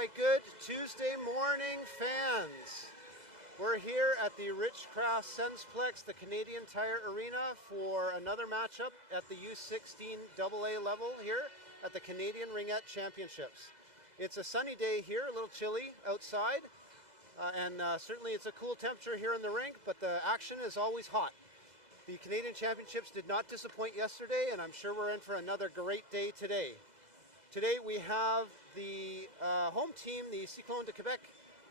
right, good Tuesday morning, fans. We're here at the Richcraft SensPlex, the Canadian Tire Arena, for another matchup at the U16AA level here at the Canadian Ringette Championships. It's a sunny day here, a little chilly outside, and certainly it's a cool temperature here in the rink, but the action is always hot. The Canadian Championships did not disappoint yesterday, and I'm sure we're in for another great day today. Today we have the home team, the Cyclones-de-Québec,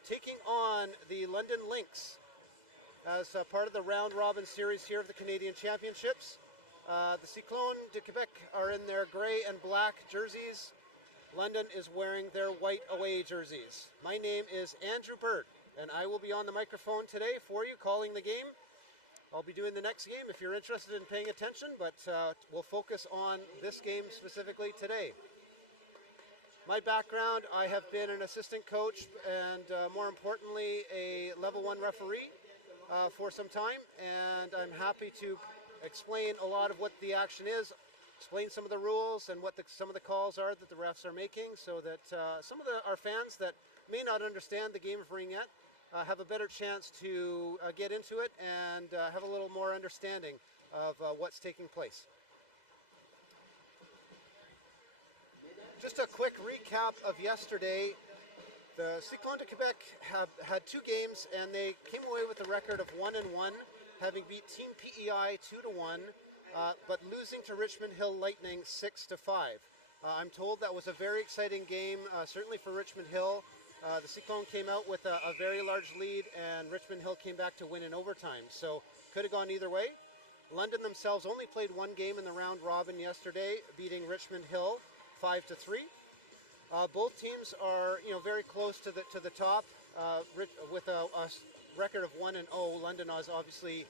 taking on the London-Lynx as part of the round-robin series here of the Canadian Championships. The Cyclones-de-Québec are in their gray and black jerseys. London is wearing their white away jerseys. My name is Andrew Bird, and I will be on the microphone today for you, calling the game. I'll be doing the next game if you're interested in paying attention, but we'll focus on this game specifically today. My background, I have been an assistant coach and more importantly a level 1 referee for some time, and I'm happy to explain a lot of what the action is, explain some of the rules and what some of the calls are that the refs are making, so that some of our fans that may not understand the game of ringette have a better chance to get into it and have a little more understanding of what's taking place. Just a quick recap of yesterday. The Cyclones-de-Québec have had 2 games and they came away with a record of 1-1, having beat Team PEI 2-1, but losing to Richmond Hill Lightning 6-5. I'm told that was a very exciting game, certainly for Richmond Hill. The Cyclone came out with a very large lead, and Richmond Hill came back to win in overtime, so could have gone either way. London themselves only played 1 game in the round robin yesterday, beating Richmond Hill 5-3. Both teams are, very close to the top with a record of 1-0. London is obviously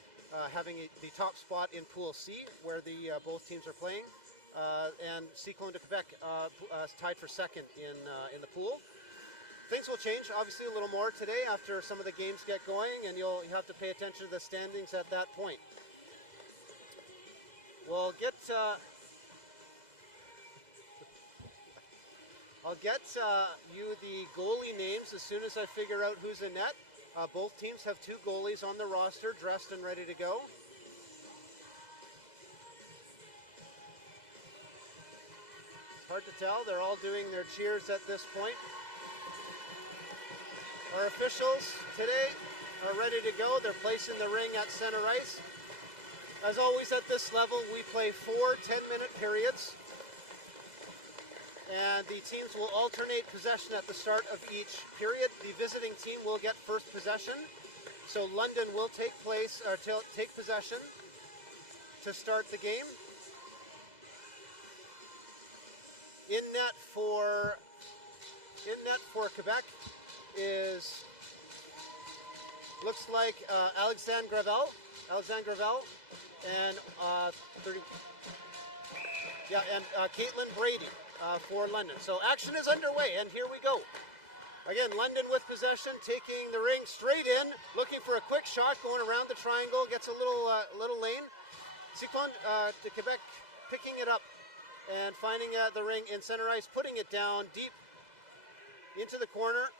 having the top spot in Pool C, where the both teams are playing, and Cyclones-de-Québec tied for second in the pool. Things will change, obviously, a little more today after some of the games get going, and you'll have to pay attention to the standings at that point. We'll get I'll get you the goalie names as soon as I figure out who's in net. Both teams have 2 goalies on the roster, dressed and ready to go. It's hard to tell. They're all doing their cheers at this point. Our officials today are ready to go. They're placing the ring at center ice. As always at this level, we play 4 10-minute periods. And the teams will alternate possession at the start of each period. The visiting team will get first possession. So London will take possession to start the game. In net for Quebec looks like Alexandre Gravel, and Caitlin Brady for London. So action is underway, and here we go. Again, London with possession, taking the ring straight in, looking for a quick shot, going around the triangle, gets a little lane. Cyclones-de-Québec picking it up and finding the ring in center ice, putting it down deep into the corner.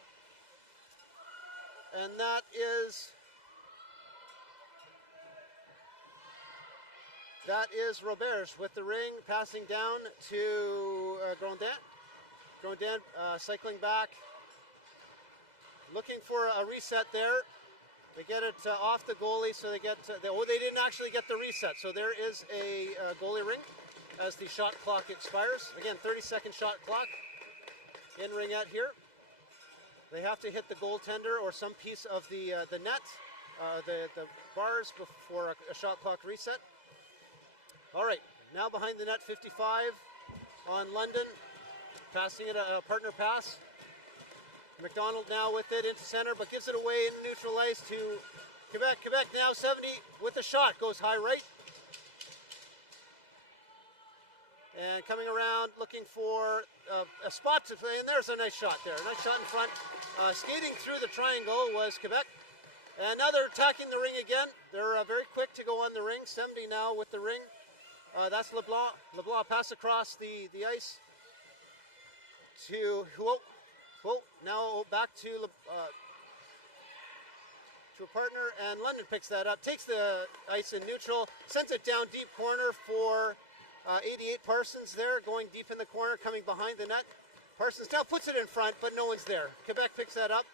And that is Roberge with the ring, passing down to Grondin. Grondin cycling back, looking for a reset there. They get it off the goalie, so they get. They didn't actually get the reset, so there is a goalie ring as the shot clock expires. Again, 30-second shot clock in ringette here. They have to hit the goaltender or some piece of the net, the bars before a shot clock reset. All right, now behind the net, 55 on London, passing it a partner pass. McDonald now with it into center, but gives it away in neutral ice to Quebec. Quebec now 70 with the shot, goes high right. And coming around, looking for a spot to play, and there's a nice shot there. A nice shot in front. Skating through the triangle was Quebec. And now they're attacking the ring again. They're very quick to go on the ring. 70 now with the ring. That's LeBlanc. LeBlanc pass across the ice to Huot. Well, now back to a partner, and London picks that up, takes the ice in neutral, sends it down deep corner for 88 Parsons there, going deep in the corner, coming behind the net. Parsons now puts it in front, but no one's there. Quebec picks that up,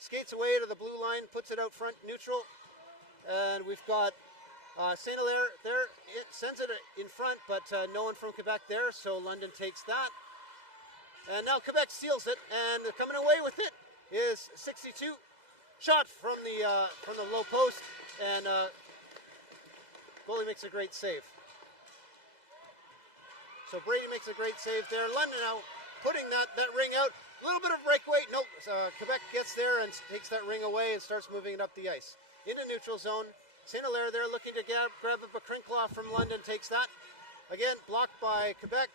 skates away to the blue line, puts it out front neutral, and we've got St. Hilaire there. It sends it in front, but no one from Quebec there, so London takes that. And now Quebec seals it, and coming away with it is 62. Shot from the low post, and goalie makes a great save. So Brady makes a great save there. London now putting that ring out. A little bit of breakaway. Nope. Quebec gets there and takes that ring away and starts moving it up the ice. Into neutral zone. St. Hilaire there looking to grab up a Crinclaw from London. Takes that. Again, blocked by Quebec.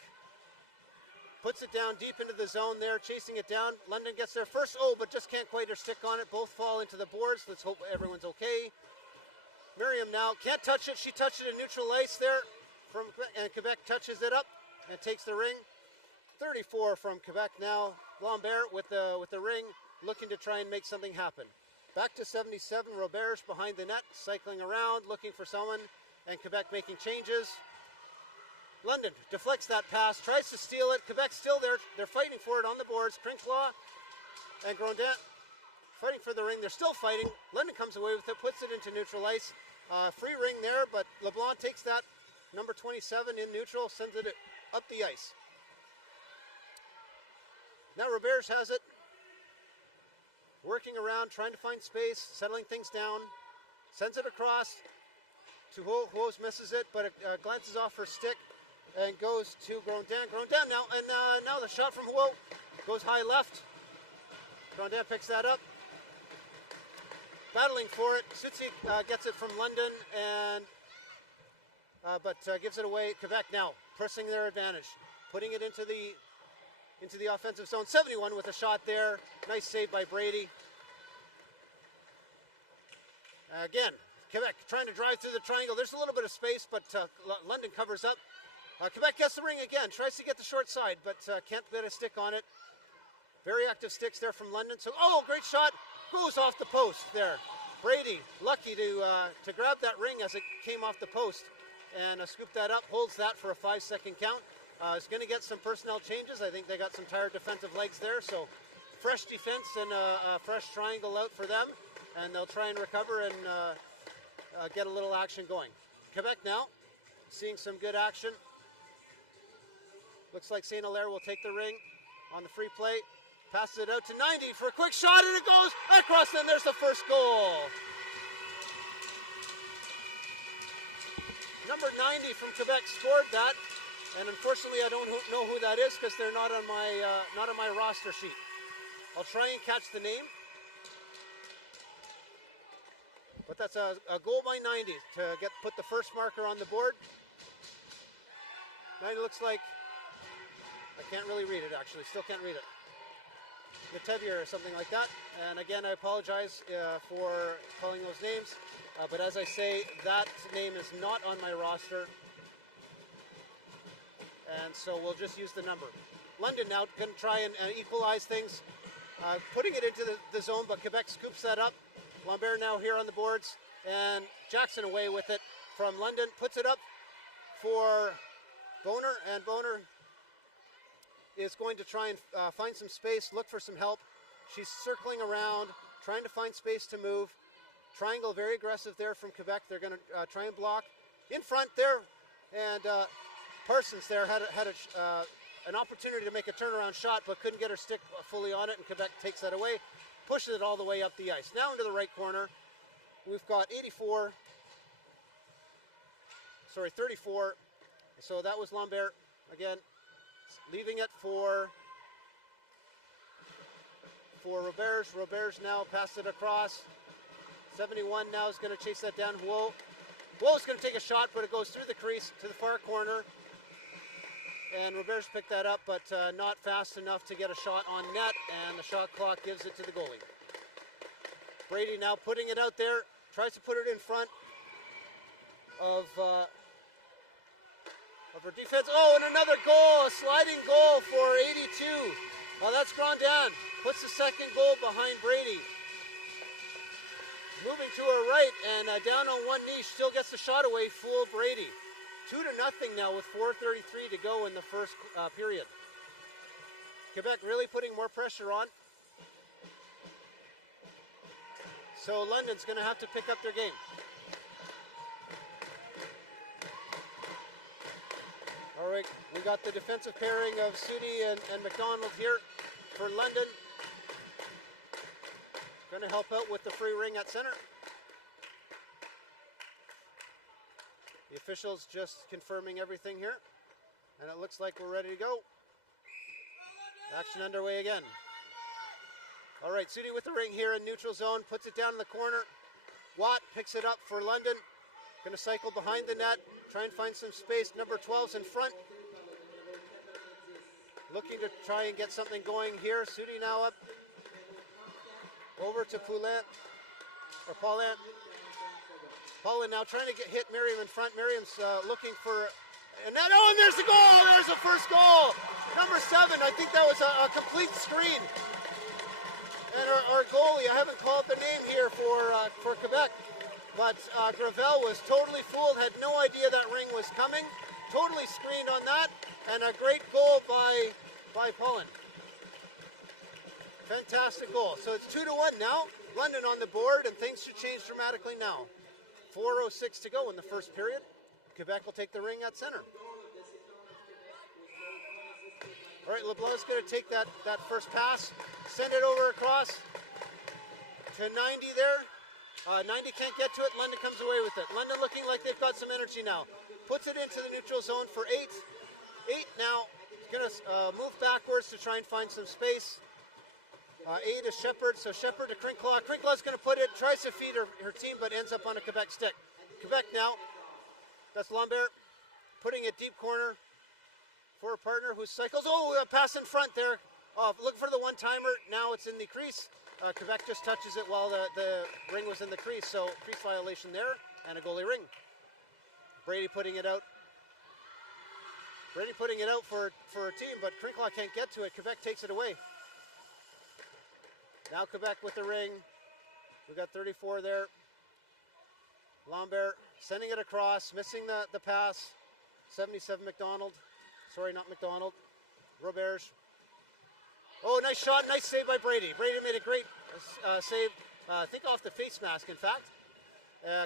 Puts it down deep into the zone there, chasing it down. London gets there first, but just can't quite stick on it. Both fall into the boards. Let's hope everyone's okay. Miriam now can't touch it. She touched it in neutral ice there, and Quebec touches it up and takes the ring. 34 from Quebec now. Lambert with the ring, looking to try and make something happen. Back to 77. Roberge behind the net, cycling around, looking for someone, and Quebec making changes. London deflects that pass, tries to steal it. Quebec still there. They're fighting for it on the boards. Crinclaw and Grondin fighting for the ring. They're still fighting. London comes away with it, puts it into neutral ice. Free ring there, but LeBlanc takes that. Number 27 in neutral, sends it up the ice. Now Roberge has it. Working around, trying to find space, settling things down. Sends it across to Huo. Huo misses it, but it glances off her stick and goes to Grondin. Grondin now, and now the shot from Huo goes high left. Grondin picks that up. Battling for it. Sutsi gets it from London, and but gives it away. Quebec now pressing their advantage, putting it into the offensive zone. 71 with a shot there. Nice save by Brady. Again, Quebec trying to drive through the triangle. There's a little bit of space, but London covers up. Quebec gets the ring again, tries to get the short side, but can't get a stick on it. Very active sticks there from London. So, great shot. Goes off the post there. Brady, lucky to grab that ring as it came off the post and scoop that up, holds that for a 5-second count. Is going to get some personnel changes. I think they got some tired defensive legs there, so fresh defense and a fresh triangle out for them, and they'll try and recover and get a little action going. Quebec now, seeing some good action. Looks like St. Hilaire will take the ring on the free play. Passes it out to 90 for a quick shot, and it goes across, and there's the first goal. Number 90 from Quebec scored that, and unfortunately I don't know who that is because they're not on my roster sheet. I'll try and catch the name. But that's a goal by 90 to put the first marker on the board. 90 looks like, I can't really read it actually, still can't read it. Natavier or something like that. And again, I apologize for calling those names. But as I say, that name is not on my roster. And so we'll just use the number. London now going to try and equalize things. Putting it into the zone, but Quebec scoops that up. Lambert now here on the boards. And Jackson away with it from London. Puts it up for Boner. And Boner is going to try and find some space, look for some help. She's circling around, trying to find space to move. Triangle very aggressive there from Quebec. They're going to try and block. In front there, and Parsons there had an opportunity to make a turnaround shot, but couldn't get her stick fully on it, and Quebec takes that away, pushes it all the way up the ice. Now into the right corner, we've got 34. Sorry, 34. So that was Lambert again, leaving it for Roberge. Roberge now passed it across. 71 now is going to chase that down. Huo. Huo's going to take a shot, but it goes through the crease to the far corner. And Roberge picked that up, but not fast enough to get a shot on net, and the shot clock gives it to the goalie. Brady now putting it out there, tries to put it in front of her defense. Oh, and another goal, a sliding goal for 82. That's That's Grandin. Puts the second goal behind Brady. Moving to her right and down on one knee, still gets the shot away, fooled Brady. 2-0 now with 4:33 to go in the first period. Quebec really putting more pressure on. So London's going to have to pick up their game. All right, we got the defensive pairing of Sudi and McDonald here for London. Going to help out with the free ring at center. The officials just confirming everything here. And it looks like we're ready to go. Action underway again. All right, Sudi with the ring here in neutral zone. Puts it down in the corner. Watt picks it up for London. Going to cycle behind the net. Try and find some space. Number 12's in front. Looking to try and get something going here. Sudi now up. Over to Paulin. Paulin now trying to hit Miriam in front. Miriam's looking for a net. Oh, and there's the goal! There's the first goal! Number 7, I think that was a complete screen. And our goalie, I haven't called the name here for Quebec, but Gravel was totally fooled, had no idea that ring was coming. Totally screened on that, and a great goal by Paulin. Fantastic goal. So it's 2-1 now. London on the board, and things should change dramatically now. 4:06 to go in the first period. Quebec will take the ring at center. All right, LeBlanc's going to take that first pass, send it over across to 90 there. 90 can't get to it. London comes away with it. London looking like they've got some energy now. Puts it into the neutral zone for 8. 8 now. He's going to move backwards to try and find some space. 8 is Shepard, so Shepard to Crinklaw. Crinklaw's going to put it, tries to feed her team, but ends up on a Quebec stick. Quebec now, that's Lambert, putting it deep corner for a partner who cycles. Oh, a pass in front there. Looking for the one-timer. Now it's in the crease. Quebec just touches it while the ring was in the crease, so crease violation there, and a goalie ring. Brady putting it out. Brady putting it out for a team, but Crinklaw can't get to it. Quebec takes it away. Now Quebec with the ring. We got 34 there. Lambert sending it across, missing the pass. 77 McDonald. Sorry, not McDonald. Roberge. Oh, nice shot, nice save by Brady. Brady made a great save, I think off the face mask, in fact.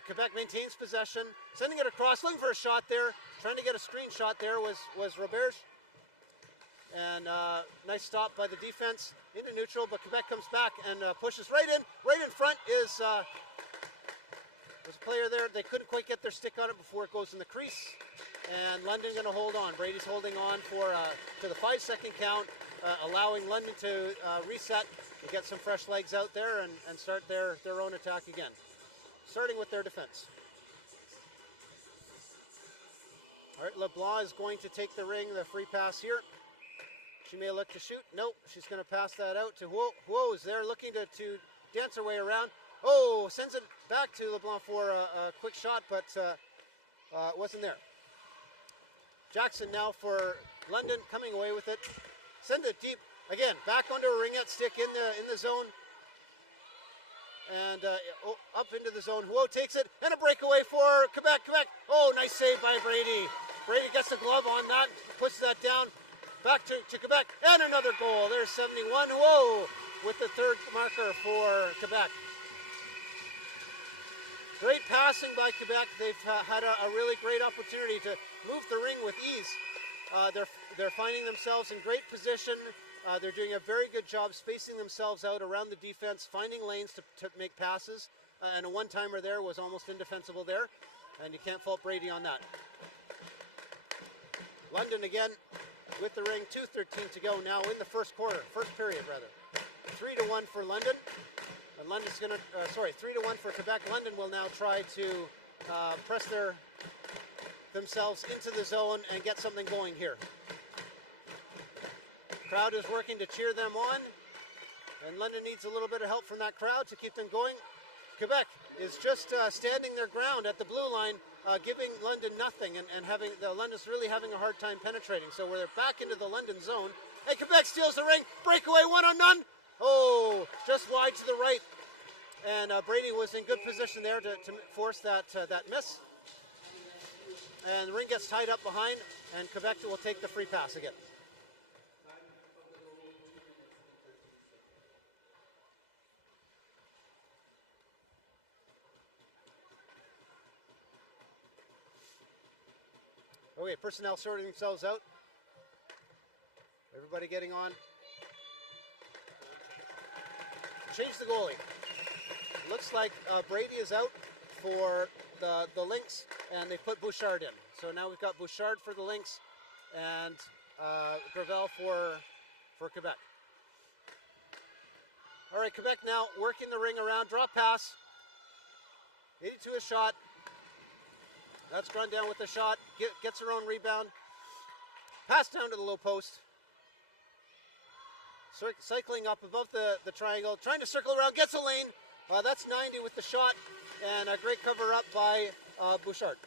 Quebec maintains possession, sending it across, looking for a shot there. Trying to get a screenshot there was Roberge. And nice stop by the defense into neutral, but Quebec comes back and pushes right in. Right in front is there's a player there. They couldn't quite get their stick on it before it goes in the crease. And London going to hold on. Brady's holding on to the 5-second count, allowing London to reset and get some fresh legs out there and start their own attack again. Starting with their defense. All right, LeBlanc is going to take the ring, the free pass here. She may look to shoot. Nope, she's going to pass that out to Huo is there looking to dance her way around. Oh, sends it back to LeBlanc for a quick shot, but it wasn't there. Jackson now for London, coming away with it. Send it deep. Again, back onto a ringette stick in the zone. And up into the zone. Huo takes it, and a breakaway for Quebec. Oh, nice save by Brady. Brady gets a glove on that, puts that down. Back to Quebec, and another goal. There's 71. Whoa, with the third marker for Quebec. Great passing by Quebec. They've had a really great opportunity to move the ring with ease. They're finding themselves in great position. They're doing a very good job spacing themselves out around the defense, finding lanes to make passes. And a one-timer there was almost indefensible there. And you can't fault Brady on that. London again with the ring, 2:13 to go now in the first period rather. 3-1 for London. And London's going to, 3-1 for Quebec. London will now try to press themselves into the zone and get something going here. Crowd is working to cheer them on, and London needs a little bit of help from that crowd to keep them going. Quebec is just standing their ground at the blue line, giving London nothing, and London's really having a hard time penetrating. So we're back into the London zone. And Quebec steals the ring. Breakaway, one on none. Oh, just wide to the right. And Brady was in good position there to force that miss. And the ring gets tied up behind, and Quebec will take the free pass again. Okay, personnel sorting themselves out. Everybody getting on. Change the goalie. Looks like Brady is out for the Lynx, and they put Bouchard in. So now we've got Bouchard for the Lynx and Gravel for Quebec. All right, Quebec now working the ring around. Drop pass. 82 a shot. That's run down with the shot. Gets her own rebound. Pass down to the low post. Cycling up above the triangle. Trying to circle around. Gets a lane. That's 90 with the shot. And a great cover up by Bouchard.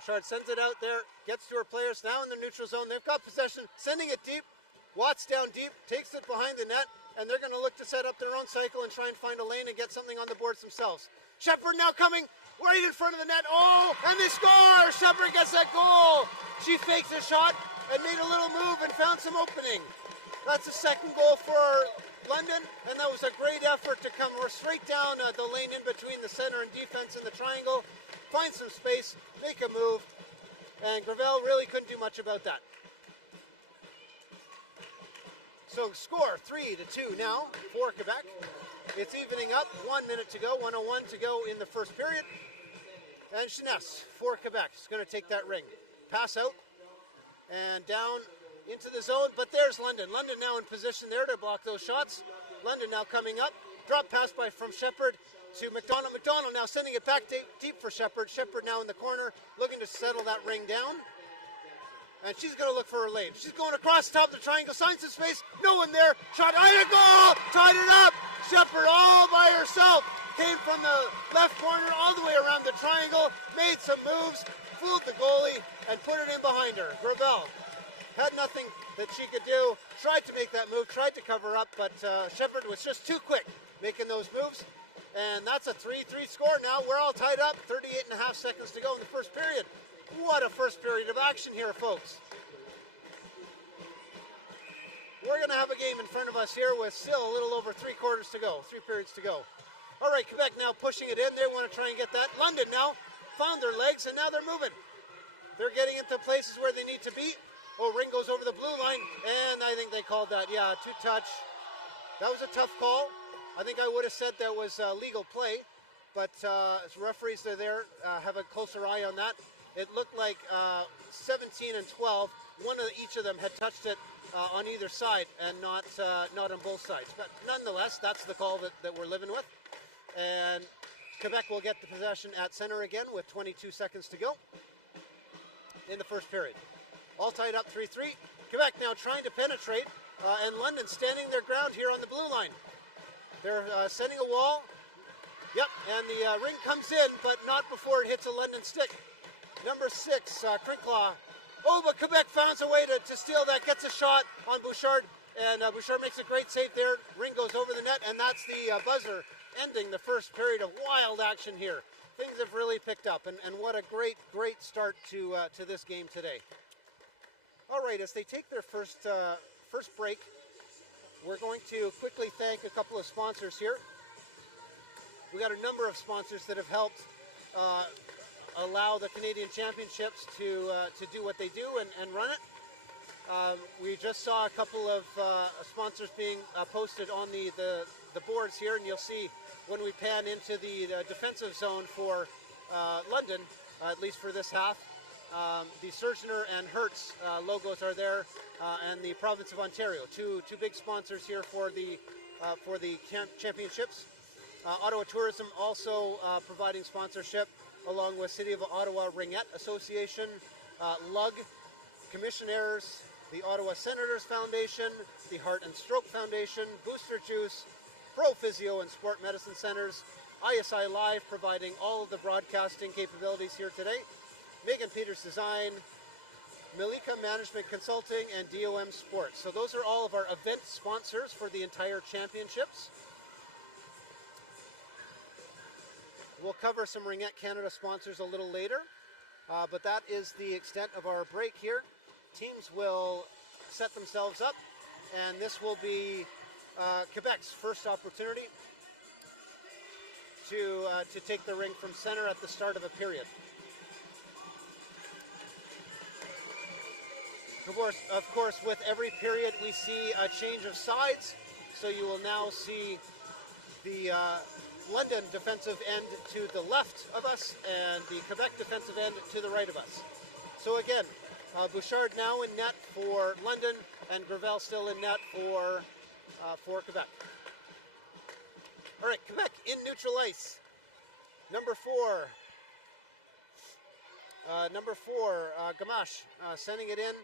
Bouchard sends it out there. Gets to her players. Now in the neutral zone. They've got possession. Sending it deep. Watts down deep. Takes it behind the net. And they're going to look to set up their own cycle and try and find a lane and get something on the boards themselves. Shepard now coming right in front of the net. Oh, and they score! Shepard gets that goal. She fakes a shot and made a little move and found some opening. That's the second goal for London, and that was a great effort to come straight down the lane in between the center and defense in the triangle, find some space, make a move, and Gravel really couldn't do much about that. So score 3-2 now for Quebec. It's evening up, 1 minute to go, 1:01 to go in the first period. And Jeunesse for Quebec is going to take that ring. Pass out and down into the zone, but there's London. London now in position there to block those shots. London now coming up. Drop pass from Shepard to McDonald. McDonald now sending it back deep for Shepard. Shepard now in the corner, looking to settle that ring down. And she's going to look for her lane. She's going across the top of the triangle, signs some space, no one there. Shot, and a goal! Tied it up! Shepard all by herself. Came from the left corner all the way around the triangle, made some moves, fooled the goalie, and put it in behind her. Gravel had nothing that she could do, tried to make that move, tried to cover up, but Shepard was just too quick making those moves. And that's a 3-3 score now. We're all tied up, 38 and a half seconds to go in the first period. What a first period of action here, folks. We're going to have a game in front of us here with still a little over 3 quarters to go, 3 periods to go. All right, Quebec now pushing it in. They want to try and get that. London now found their legs, and now they're moving. They're getting into places where they need to be. Oh, ring goes over the blue line, and I think they called that. Yeah, 2-touch. That was a tough call. I think I would have said that was legal play, but as referees are there, have a closer eye on that. It looked like 17 and 12, one of each of them had touched it on either side and not on both sides. But nonetheless, that's the call that we're living with. And Quebec will get the possession at center again with 22 seconds to go in the first period. All tied up 3-3. Quebec now trying to penetrate, and London standing their ground here on the blue line. They're setting a wall. Yep, and the ring comes in, but not before it hits a London stick. Number 6, Crinklaw. Oh, but Quebec finds a way to steal that, gets a shot on Bouchard, and Bouchard makes a great save there. Ring goes over the net, and that's the buzzer ending the first period of wild action here. Things have really picked up, and what a great start to this game today. All right, as they take their first break, we're going to quickly thank a couple of sponsors here. We got a number of sponsors that have helped allow the Canadian Championships to do what they do and run it. We just saw a couple of sponsors being posted on the boards here, and you'll see when we pan into the defensive zone for London, at least for this half. The Surgener and Hertz logos are there, and the Province of Ontario, two big sponsors here for the championships. Ottawa Tourism also providing sponsorship, along with City of Ottawa Ringette Association, LUG, Commissioners, the Ottawa Senators Foundation, the Heart and Stroke Foundation, Booster Juice, Pro Physio and Sport Medicine Centers, ISI Live providing all of the broadcasting capabilities here today, Megan Peters Design, Milika Management Consulting, and DOM Sports. So those are all of our event sponsors for the entire championships. We'll cover some Ringette Canada sponsors a little later, but that is the extent of our break here. Teams will set themselves up, and this will be Quebec's first opportunity to take the ring from center at the start of a period. Of course, with every period we see a change of sides, so you will now see the London defensive end to the left of us and the Quebec defensive end to the right of us. So again, Bouchard now in net for London and Gravel still in net for Quebec. All right, Quebec in neutral ice. Number four, Gamache sending it in.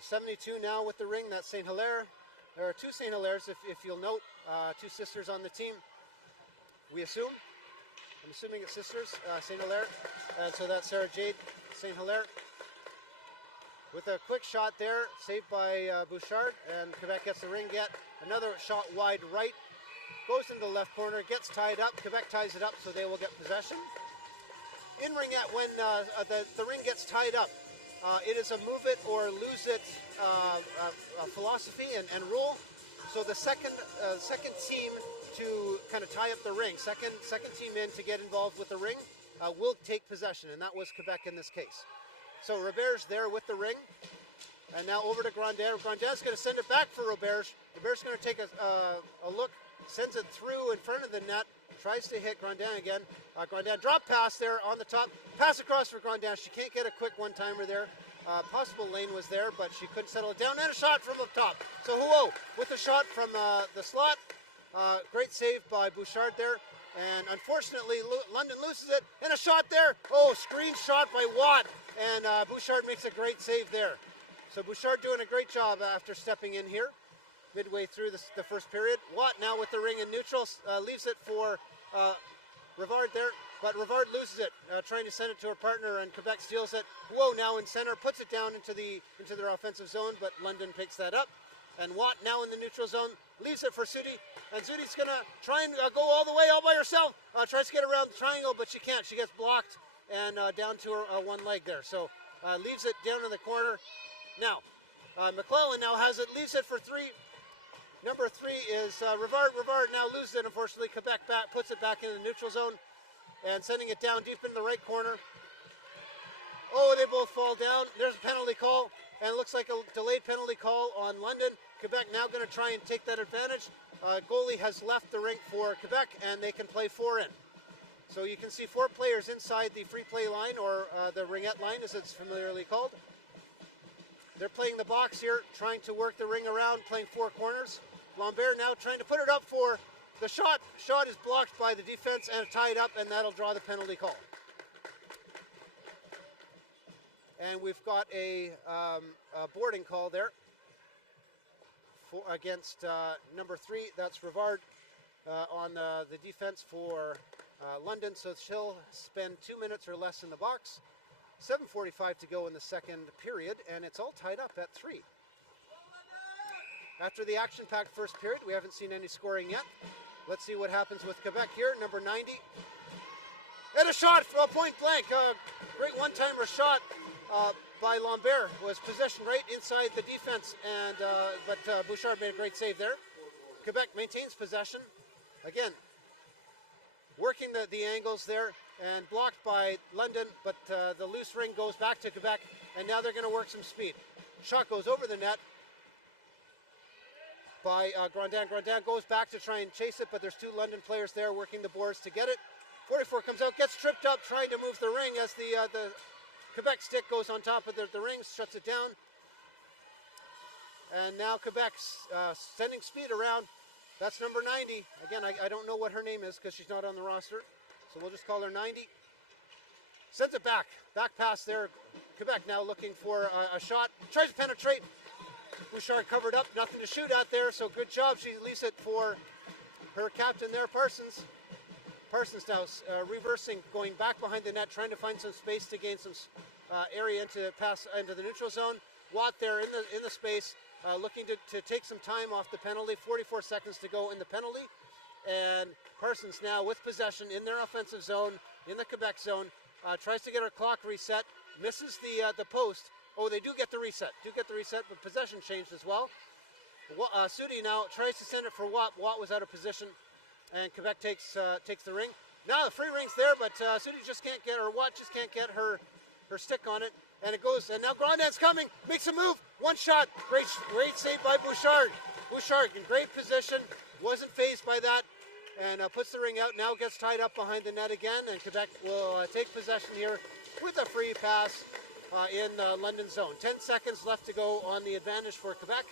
72 now with the ring. That's St. Hilaire. There are two St. Hilaire's, if you'll note, two sisters on the team. We assume. I'm assuming it's sisters, St. Hilaire. And so that's Sarah Jade, St. Hilaire. With a quick shot there, saved by Bouchard, and Quebec gets the ring. Get another shot wide right. Goes into the left corner, gets tied up. Quebec ties it up, so they will get possession. In Ringette, when the ring gets tied up, it is a move it or lose it philosophy and rule. So the second team to kind of tie up the ring, second team in to get involved with the ring, will take possession, and that was Quebec in this case. So Robert's there with the ring, and now over to Grandin. Grandin's going to send it back for Robert. Robert's going to take a look, sends it through in front of the net, tries to hit Grandin again. Grandin drop pass there on the top, pass across for Grandin. She can't get a quick one-timer there. Possible lane was there, but she couldn't settle it down, and a shot from up top. So Huo with the shot from the slot. Great save by Bouchard there, and unfortunately London loses it, and a shot there. Oh, screen shot by Watt, and Bouchard makes a great save there. So Bouchard doing a great job after stepping in here midway through the first period. Watt now with the ring in neutral, leaves it for Rivard there, but Rivard loses it, trying to send it to her partner, and Quebec steals it. Whoa, now in center, puts it down into their offensive zone, but London picks that up. And Watt now in the neutral zone, leaves it for Sudi, and Sudi's going to try and go all the way all by herself. Tries to get around the triangle, but she can't. She gets blocked and down to her one leg there. So leaves it down in the corner. Now, McClellan now has it, leaves it for three. Number three is Rivard. Rivard now loses it, unfortunately. Quebec puts it back in the neutral zone and sending it down deep in the right corner. Oh, they both fall down. There's a penalty call, and it looks like a delayed penalty call on London. Quebec now going to try and take that advantage. Goalie has left the rink for Quebec, and they can play four in. So you can see four players inside the free play line, or the ringette line as it's familiarly called. They're playing the box here, trying to work the ring around, playing four corners. Lambert now trying to put it up for the shot. Shot is blocked by the defense and tied up, and that'll draw the penalty call. And we've got a boarding call there against number three. That's Rivard on the defense for London. So she'll spend 2 minutes or less in the box. 7:45 to go in the second period, and it's all tied up at 3. After the action-packed first period, we haven't seen any scoring yet. Let's see what happens with Quebec here. Number 90. And a shot from point blank. Great one-timer shot by Lambert. Was positioned right inside the defense, and but Bouchard made a great save there. Quebec maintains possession. Again, working the angles there, and blocked by London, but the loose ring goes back to Quebec, and now they're going to work some speed. Shot goes over the net by Grandin. Grandin goes back to try and chase it, but there's two London players there working the boards to get it. 44 comes out, gets tripped up, trying to move the ring as the Quebec stick goes on top of the ring, shuts it down. And now Quebec's sending speed around. That's number 90. Again, I don't know what her name is because she's not on the roster, so we'll just call her 90. Sends it back. Back pass there. Quebec now looking for a shot. Tries to penetrate. Bouchard covered up. Nothing to shoot at there, so good job. She leaves it for her captain there, Parsons. Parsons now reversing, going back behind the net, trying to find some space to gain some area into pass into the neutral zone. Watt there in the space, looking to take some time off the penalty. 44 seconds to go in the penalty, and Parsons now with possession in their offensive zone, in the Quebec zone, tries to get her clock reset, misses the post. Oh, they do get the reset, but possession changed as well. Sudi now tries to send it for Watt. Watt was out of position, and Quebec takes the ring. Now the free ring's there, but Sudi just can't get, or Watt just can't get her stick on it, and it goes. And now Grandin's coming, makes a move, one shot. Great save by Bouchard. Bouchard in great position, wasn't phased by that, and puts the ring out. Now gets tied up behind the net again, and Quebec will take possession here with a free pass in London zone. 10 seconds left to go on the advantage for Quebec.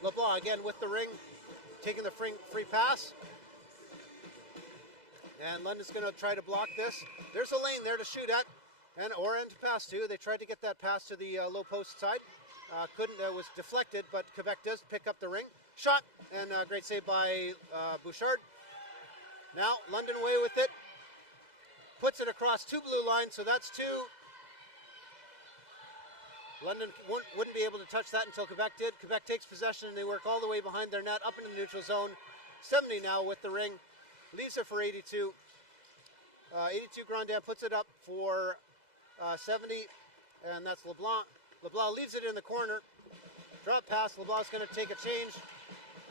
LeBlanc again with the ring, taking the free pass. And London's going to try to block this. There's a lane there to shoot at, or end to pass to. They tried to get that pass to the low post side. Couldn't, was deflected, but Quebec does pick up the ring. Shot, and great save by Bouchard. Now, London away with it. Puts it across two blue lines, so that's two. London wouldn't be able to touch that until Quebec did. Quebec takes possession, and they work all the way behind their net, up into the neutral zone. 70 now with the ring. Leaves it for 82. 82 Grandin puts it up for 70, and that's LeBlanc. LeBlanc leaves it in the corner. Drop pass. LeBlanc's going to take a change.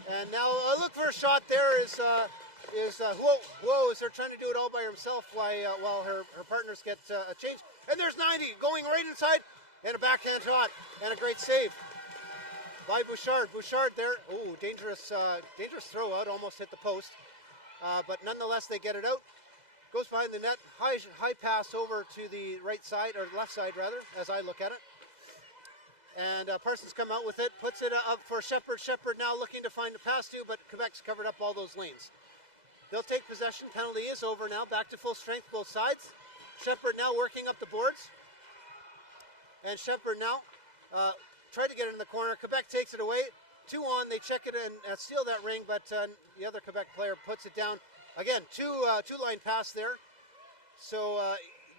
And now a look for a shot there is Whoa, is they're trying to do it all by himself while her partners get a change. And there's 90 going right inside, and a backhand shot, and a great save by Bouchard. Bouchard there, oh, dangerous throw out, almost hit the post. But nonetheless, they get it out. Goes behind the net, high pass over to the right side, or left side rather, as I look at it. And Parsons come out with it, puts it up for Shepherd. Shepherd now looking to find a pass to, but Quebec's covered up all those lanes. They'll take possession. Penalty is over now. Back to full strength, both sides. Shepherd now working up the boards. And Shepherd now tried to get it in the corner. Quebec takes it away. 2 on. They check it and steal that ring, but the other Quebec player puts it down. Again, two-line pass there. So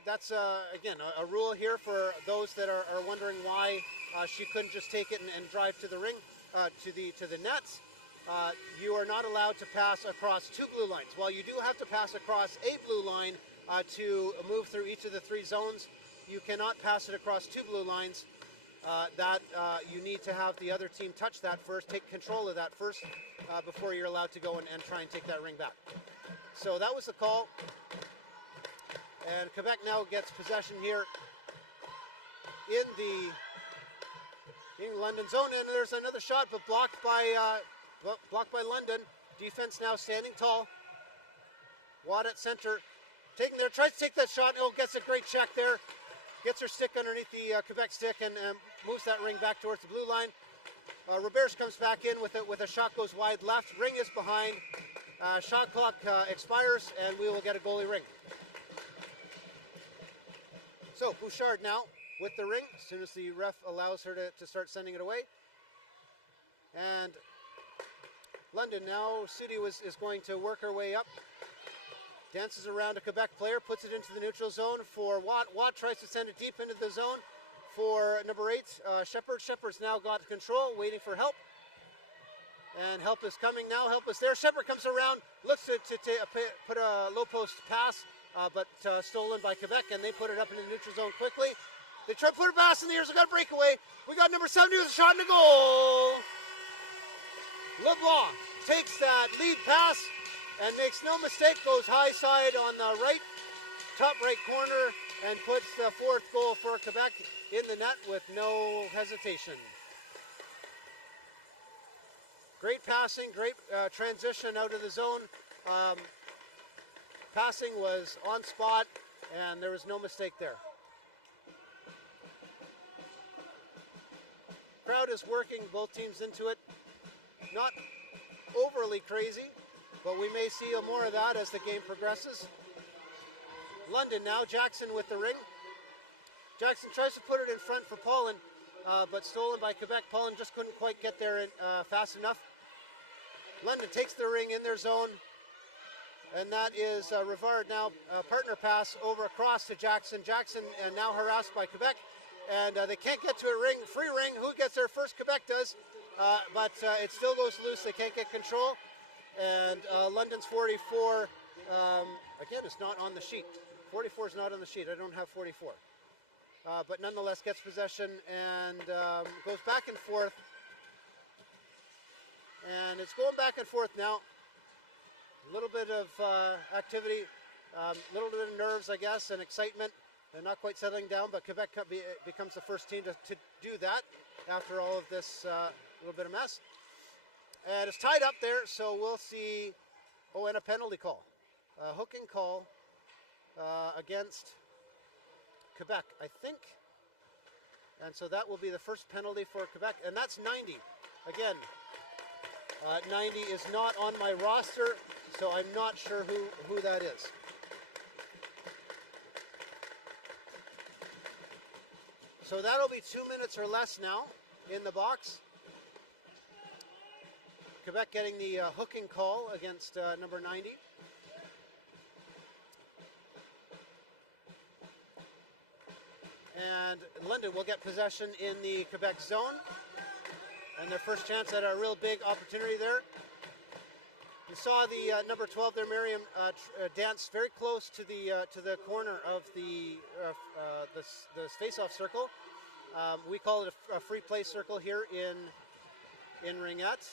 that's, again, a rule here for those that are wondering why she couldn't just take it and drive to the ring, to the nets. You are not allowed to pass across 2 blue lines. While you do have to pass across a blue line to move through each of the 3 zones, you cannot pass it across 2 blue lines. You need to have the other team touch that first, take control of that first, before you're allowed to go and try and take that ring back. So that was the call. And Quebec now gets possession here in London zone, and there's another shot, but blocked by London. Defense now standing tall. Watt at center, tries to take that shot. Oh, gets a great check there. Gets her stick underneath the Quebec stick and moves that ring back towards the blue line. Roberge comes back in with a shot, goes wide left. Ring is behind. Shot clock expires, and we will get a goalie ring. So Bouchard now with the ring, as soon as the ref allows her to start sending it away. And London now, Sudi is going to work her way up. Dances around a Quebec player, puts it into the neutral zone for Watt. Watt tries to send it deep into the zone for number 8, Shepherd. Shepherd's now got control, waiting for help. And help is coming now. Help is there. Shepherd comes around, looks to put a low post pass, but stolen by Quebec, and they put it up into the neutral zone quickly. They try to put a pass in the air, so we got a breakaway. We got number 70 with a shot and a goal. LeBlanc takes that lead pass and makes no mistake, goes high side on the right, top right corner, and puts the 4th goal for Quebec in the net with no hesitation. Great passing, great transition out of the zone. Passing was on spot, and there was no mistake there. Crowd is working both teams into it. Not overly crazy, but we may see more of that as the game progresses. London now, Jackson with the ring. Jackson tries to put it in front for Paulin, but stolen by Quebec. Paulin just couldn't quite get there fast enough. London takes the ring in their zone, and that is Rivard now partner pass over across to Jackson. Jackson now harassed by Quebec, and they can't get to a ring, free ring. Who gets there first? Quebec does, but it still goes loose. They can't get control, and London's 44, again, it's not on the sheet. 44 is not on the sheet. I don't have 44. But nonetheless gets possession and goes back and forth. And it's going back and forth now. A little bit of activity, a little bit of nerves, I guess, and excitement. They're not quite settling down, but Quebec becomes the first team to do that after all of this little bit of mess. And it's tied up there, so we'll see, and a penalty call. A hooking call against Quebec, I think. And so that will be the first penalty for Quebec, and that's 90. Again, 90 is not on my roster, so I'm not sure who that is. So that'll be 2 minutes or less now in the box. Quebec getting the hooking call against number 90. And London will get possession in the Quebec zone. And their first chance at a real big opportunity there. You saw the number 12 there, Miriam, dance very close to the corner of the face-off circle. We call it a free play circle here in Ringette.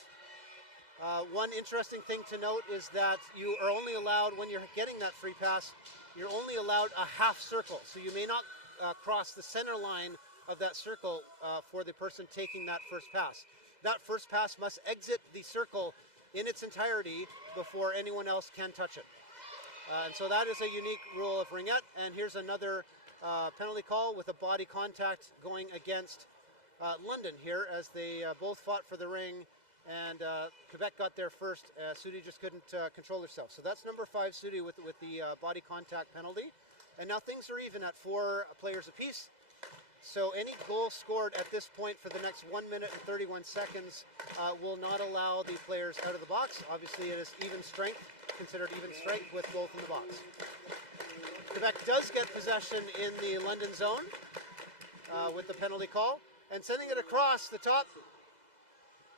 One interesting thing to note is that you are only allowed, when you're getting that free pass, you're only allowed a half circle. So you may not cross the center line of that circle for the person taking that first pass. That first pass must exit the circle in its entirety before anyone else can touch it. And so that is a unique rule of Ringette. And here's another penalty call with a body contact going against London here as they both fought for the ring, and Quebec got there first. Sudi just couldn't control herself. So that's number 5, Sudi, with the body contact penalty. And now things are even at 4 players apiece. So any goal scored at this point for the next 1 minute and 31 seconds will not allow the players out of the box. Obviously it is even strength, considered even strength with both in the box. Quebec does get possession in the London zone with the penalty call, and sending it across the top,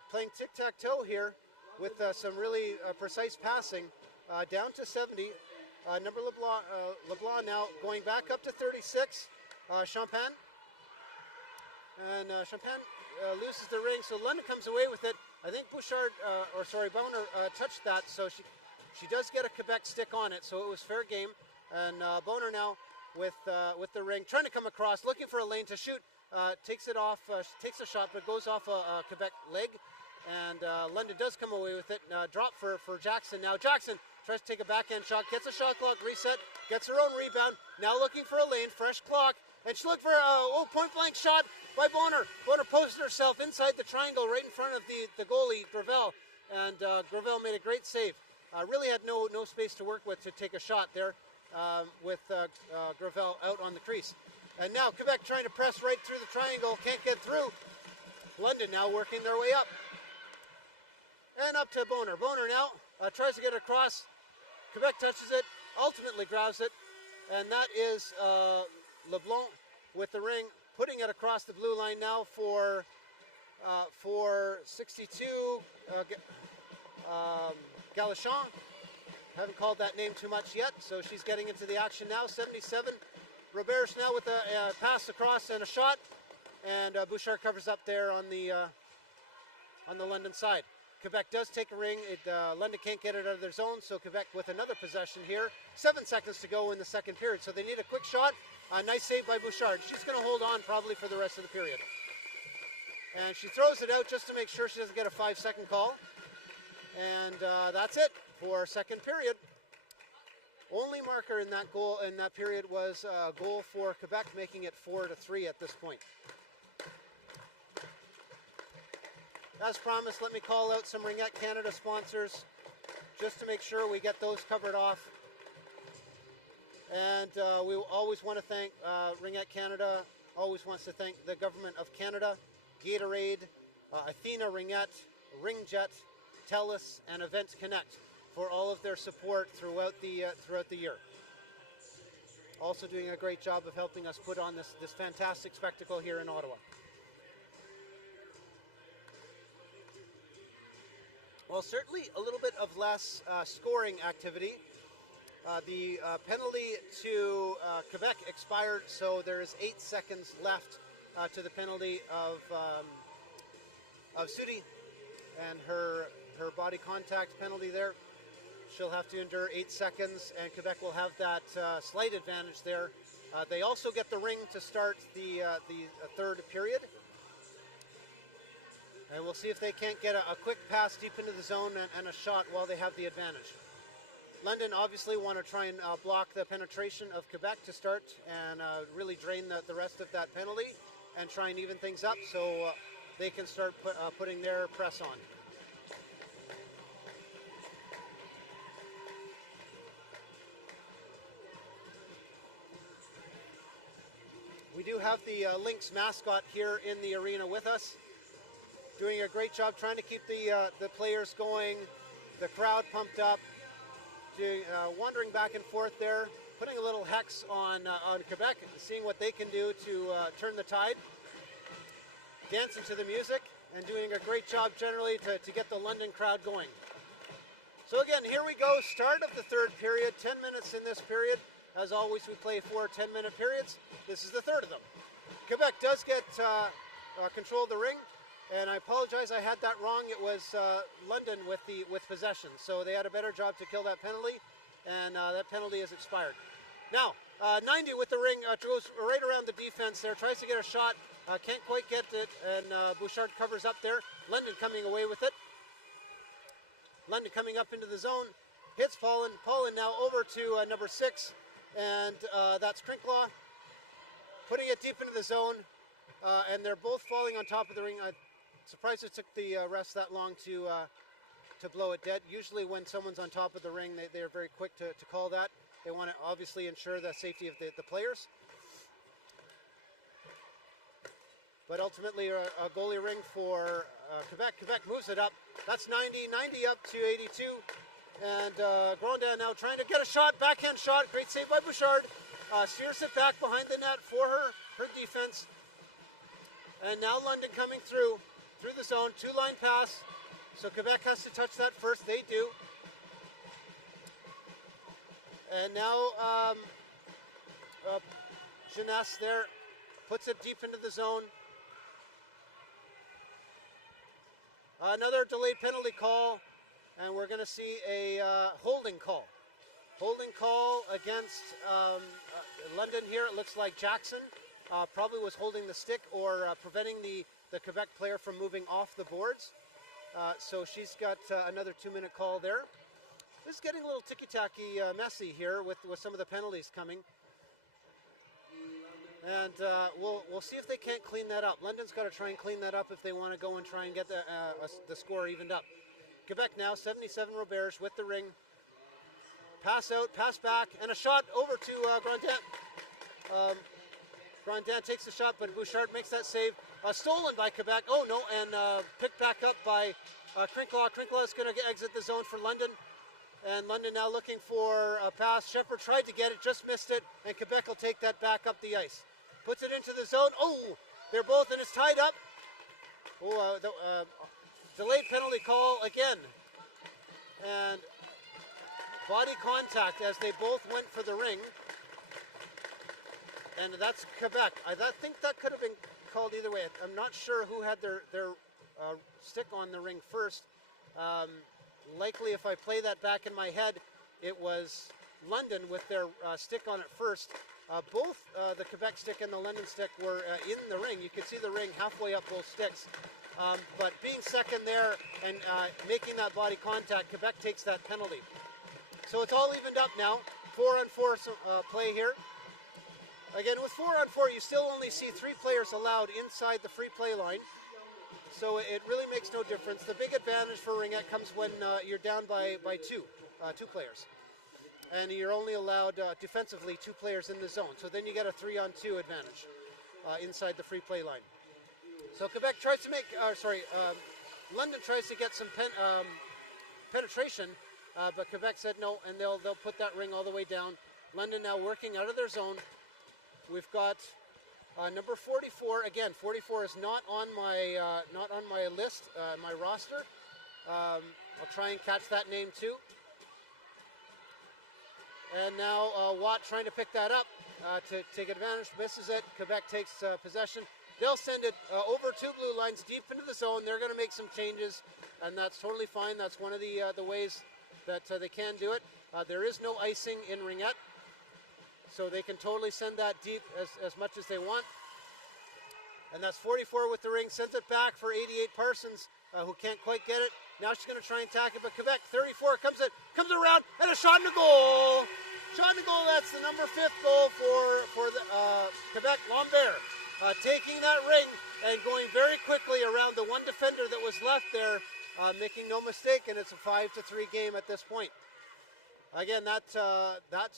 playing tic-tac-toe here with some really precise passing down to 70. Number LeBlanc now going back up to 36. Champagne. And Champagne loses the ring, so London comes away with it. I think Boner touched that, so she does get a Quebec stick on it, so it was fair game. And Boner now with the ring, trying to come across, looking for a lane to shoot, takes it off, takes a shot, but goes off a Quebec leg. And London does come away with it. Drop for Jackson now. Jackson tries to take a backhand shot, gets a shot clock reset, gets her own rebound. Now looking for a lane, fresh clock. And she looked for a point-blank shot by Boner. Boner posted herself inside the triangle right in front of the goalie, Gravel. And Gravel made a great save. Really had no space to work with to take a shot there with Gravel out on the crease. And now Quebec trying to press right through the triangle, can't get through. London now working their way up. And up to Boner. Boner now tries to get across. Quebec touches it, ultimately grabs it. And that is LeBlanc with the ring, putting it across the blue line now for 62, Galachon. Haven't called that name too much yet, so she's getting into the action now. 77, Roberts now with a pass across and a shot, and Bouchard covers up there on the London side. Quebec does take a ring. London can't get it out of their zone, so Quebec with another possession here. 7 seconds to go in the second period, so they need a quick shot. Nice save by Bouchard. She's going to hold on probably for the rest of the period. And she throws it out just to make sure she doesn't get a 5-second call. And that's it for second period. Only marker in that goal in that period was a goal for Quebec, making it 4-3 at this point. As promised, let me call out some Ringette Canada sponsors just to make sure we get those covered off. And we always want to thank Ringette Canada, always wants to thank the Government of Canada, Gatorade, Athena Ringette, Ringjet, TELUS, and Event Connect for all of their support throughout the year. Also doing a great job of helping us put on this fantastic spectacle here in Ottawa. Well, certainly a little bit of less scoring activity. The penalty to Quebec expired, so there is 8 seconds left to the penalty of Sudi and her body contact penalty there. She'll have to endure 8 seconds, and Quebec will have that slight advantage there. They also get the ring to start the third period. And we'll see if they can't get a quick pass deep into the zone and a shot while they have the advantage. London obviously want to try and block the penetration of Quebec to start and really drain the rest of that penalty and try and even things up so they can start putting their press on. We do have the Lynx mascot here in the arena with us, doing a great job trying to keep the players going, the crowd pumped up, wandering back and forth there, putting a little hex on Quebec, seeing what they can do to turn the tide, dancing to the music, and doing a great job generally to get the London crowd going. So again, here we go, start of the third period, 10 minutes in this period. As always, we play 4 10-minute periods. This is the third of them. Quebec does get control of the ring, and I apologize, I had that wrong. It was London with possession, so they had a better job to kill that penalty, and that penalty is expired. Now, 90 with the ring, goes right around the defense there, tries to get a shot, can't quite get it, and Bouchard covers up there. London coming away with it. London coming up into the zone, hits Paulin. Paulin now over to number 6, and that's Crinklaw, putting it deep into the zone, and they're both falling on top of the ring. Surprised it took the refs that long to blow it dead. Usually when someone's on top of the ring, they are very quick to call that. They want to obviously ensure the safety of the players. But ultimately a goalie ring for Quebec. Quebec moves it up. That's 90 up to 82. And Grondin now trying to get a shot, backhand shot. Great save by Bouchard. Steers it back behind the net for her defense. And now London coming through the zone, 2-line pass. So Quebec has to touch that first, they do. And now Jeunesse there puts it deep into the zone. Another delayed penalty call, and we're going to see a holding call. Holding call against London here. It looks like Jackson probably was holding the stick or preventing the Quebec player from moving off the boards. So she's got another 2-minute call there. This is getting a little ticky-tacky messy here with some of the penalties coming. And we'll see if they can't clean that up. London's got to try and clean that up if they want to go and try and get the score evened up. Quebec now, 77 Roberge with the ring. Pass out, pass back, and a shot over to Grondin. Grondin takes the shot, but Bouchard makes that save. Stolen by Quebec. Oh no, and picked back up by Crinklaw. Crinklaw is going to exit the zone for London. And London now looking for a pass. Shepard tried to get it, just missed it, and Quebec will take that back up the ice. Puts it into the zone. Oh, they're both, and it's tied up. Oh, delayed penalty call again. And body contact as they both went for the ring. And that's Quebec. I think that could have been called either way. I'm not sure who had their stick on the ring first. Likely, if I play that back in my head, it was London with their stick on it first. Both the Quebec stick and the London stick were in the ring. You could see the ring halfway up both sticks. But being second there and making that body contact, Quebec takes that penalty. So it's all evened up now. 4-on-4 play here. Again, with 4-on-4, you still only see 3 players allowed inside the free play line. So it really makes no difference. The big advantage for Ringette comes when you're down by 2 players. And you're only allowed defensively 2 players in the zone. So then you get a 3-on-2 advantage inside the free play line. So Quebec tries to make, London tries to get some penetration, but Quebec said no, and they'll put that ring all the way down. London now working out of their zone. We've got number 44. Again, 44 is not on my list, my roster. I'll try and catch that name too. And now Watt trying to pick that up to take advantage. Misses it. Quebec takes possession. They'll send it over 2 blue lines deep into the zone. They're going to make some changes, and that's totally fine. That's one of the ways that they can do it. There is no icing in ringette, so they can totally send that deep as much as they want. And that's 44 with the ring. Sends it back for 88 Parsons, who can't quite get it. Now she's going to try and tack it, but Quebec 34 comes around, and a shot in the goal. Shot in the goal. That's the number 5th goal for the Quebec. Lambert taking that ring and going very quickly around the one defender that was left there, making no mistake, and it's a 5-3 game at this point. Again, that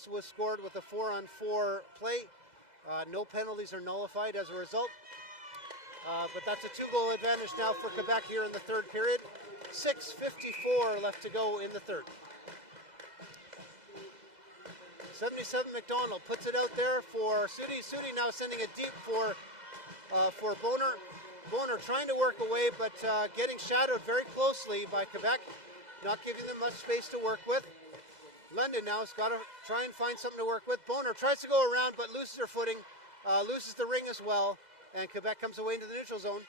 was scored with a 4-on-4 play. No penalties are nullified as a result. But that's a 2-goal advantage now for Quebec here in the third period. 6:54 left to go in the third. 77 McDonald puts it out there for Sudi. Sudi now sending it deep for Boner. Boner trying to work away, but getting shadowed very closely by Quebec, not giving them much space to work with. London now has got to try and find something to work with. Boner tries to go around, but loses her footing, loses the ring as well, and Quebec comes away into the neutral zone.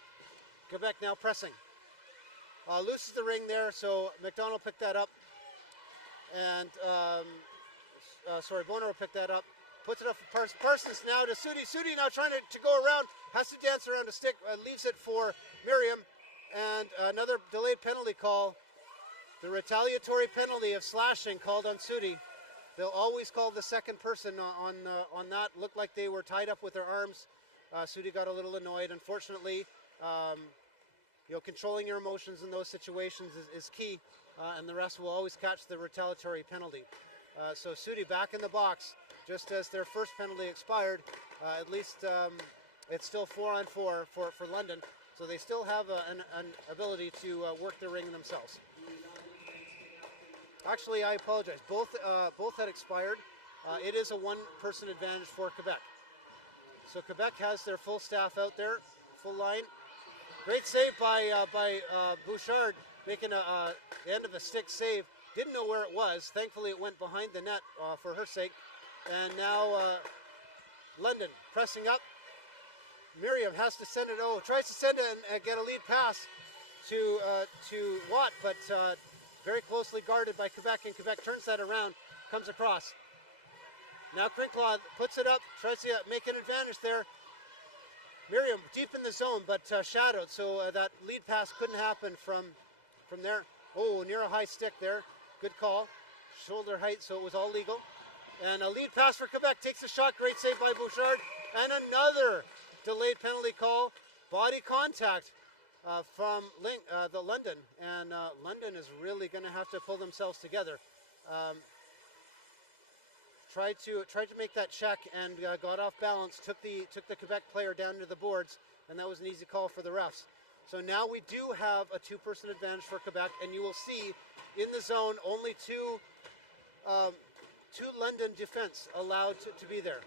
Quebec now pressing. Loses the ring there, so McDonald picked that up. And, Boner will pick that up. Puts it up for Parsons now to Sudi. Sudi now trying to go around, has to dance around a stick, leaves it for Miriam. And another delayed penalty call. The retaliatory penalty of slashing called on Sudi. They'll always call the second person on that. Looked like they were tied up with their arms. Sudi got a little annoyed. Unfortunately, controlling your emotions in those situations is key, and the rest will always catch the retaliatory penalty. So Sudi back in the box, just as their first penalty expired. At least it's still 4-on-4 for London, so they still have an ability to work the ring themselves. Actually, I apologize. Both had expired. It is a one-person advantage for Quebec. So Quebec has their full staff out there, full line. Great save by Bouchard, making the end of a stick save. Didn't know where it was. Thankfully, it went behind the net for her sake. And now London pressing up. Miriam has to send it. Tries to send it and get a lead pass to Watt, but very closely guarded by Quebec, and Quebec turns that around, comes across. Now Crinclaw puts it up, tries to make an advantage there. Miriam deep in the zone, but shadowed, so that lead pass couldn't happen from there. Near a high stick there. Good call. Shoulder height, so it was all legal. And a lead pass for Quebec, takes a shot. Great save by Bouchard. And another delayed penalty call. Body contact from the London. And London is really going to have to pull themselves together. Tried to make that check and got off balance. Took the Quebec player down to the boards, and that was an easy call for the refs. So now we do have a 2-person advantage for Quebec, and you will see in the zone only two London defense allowed to be there.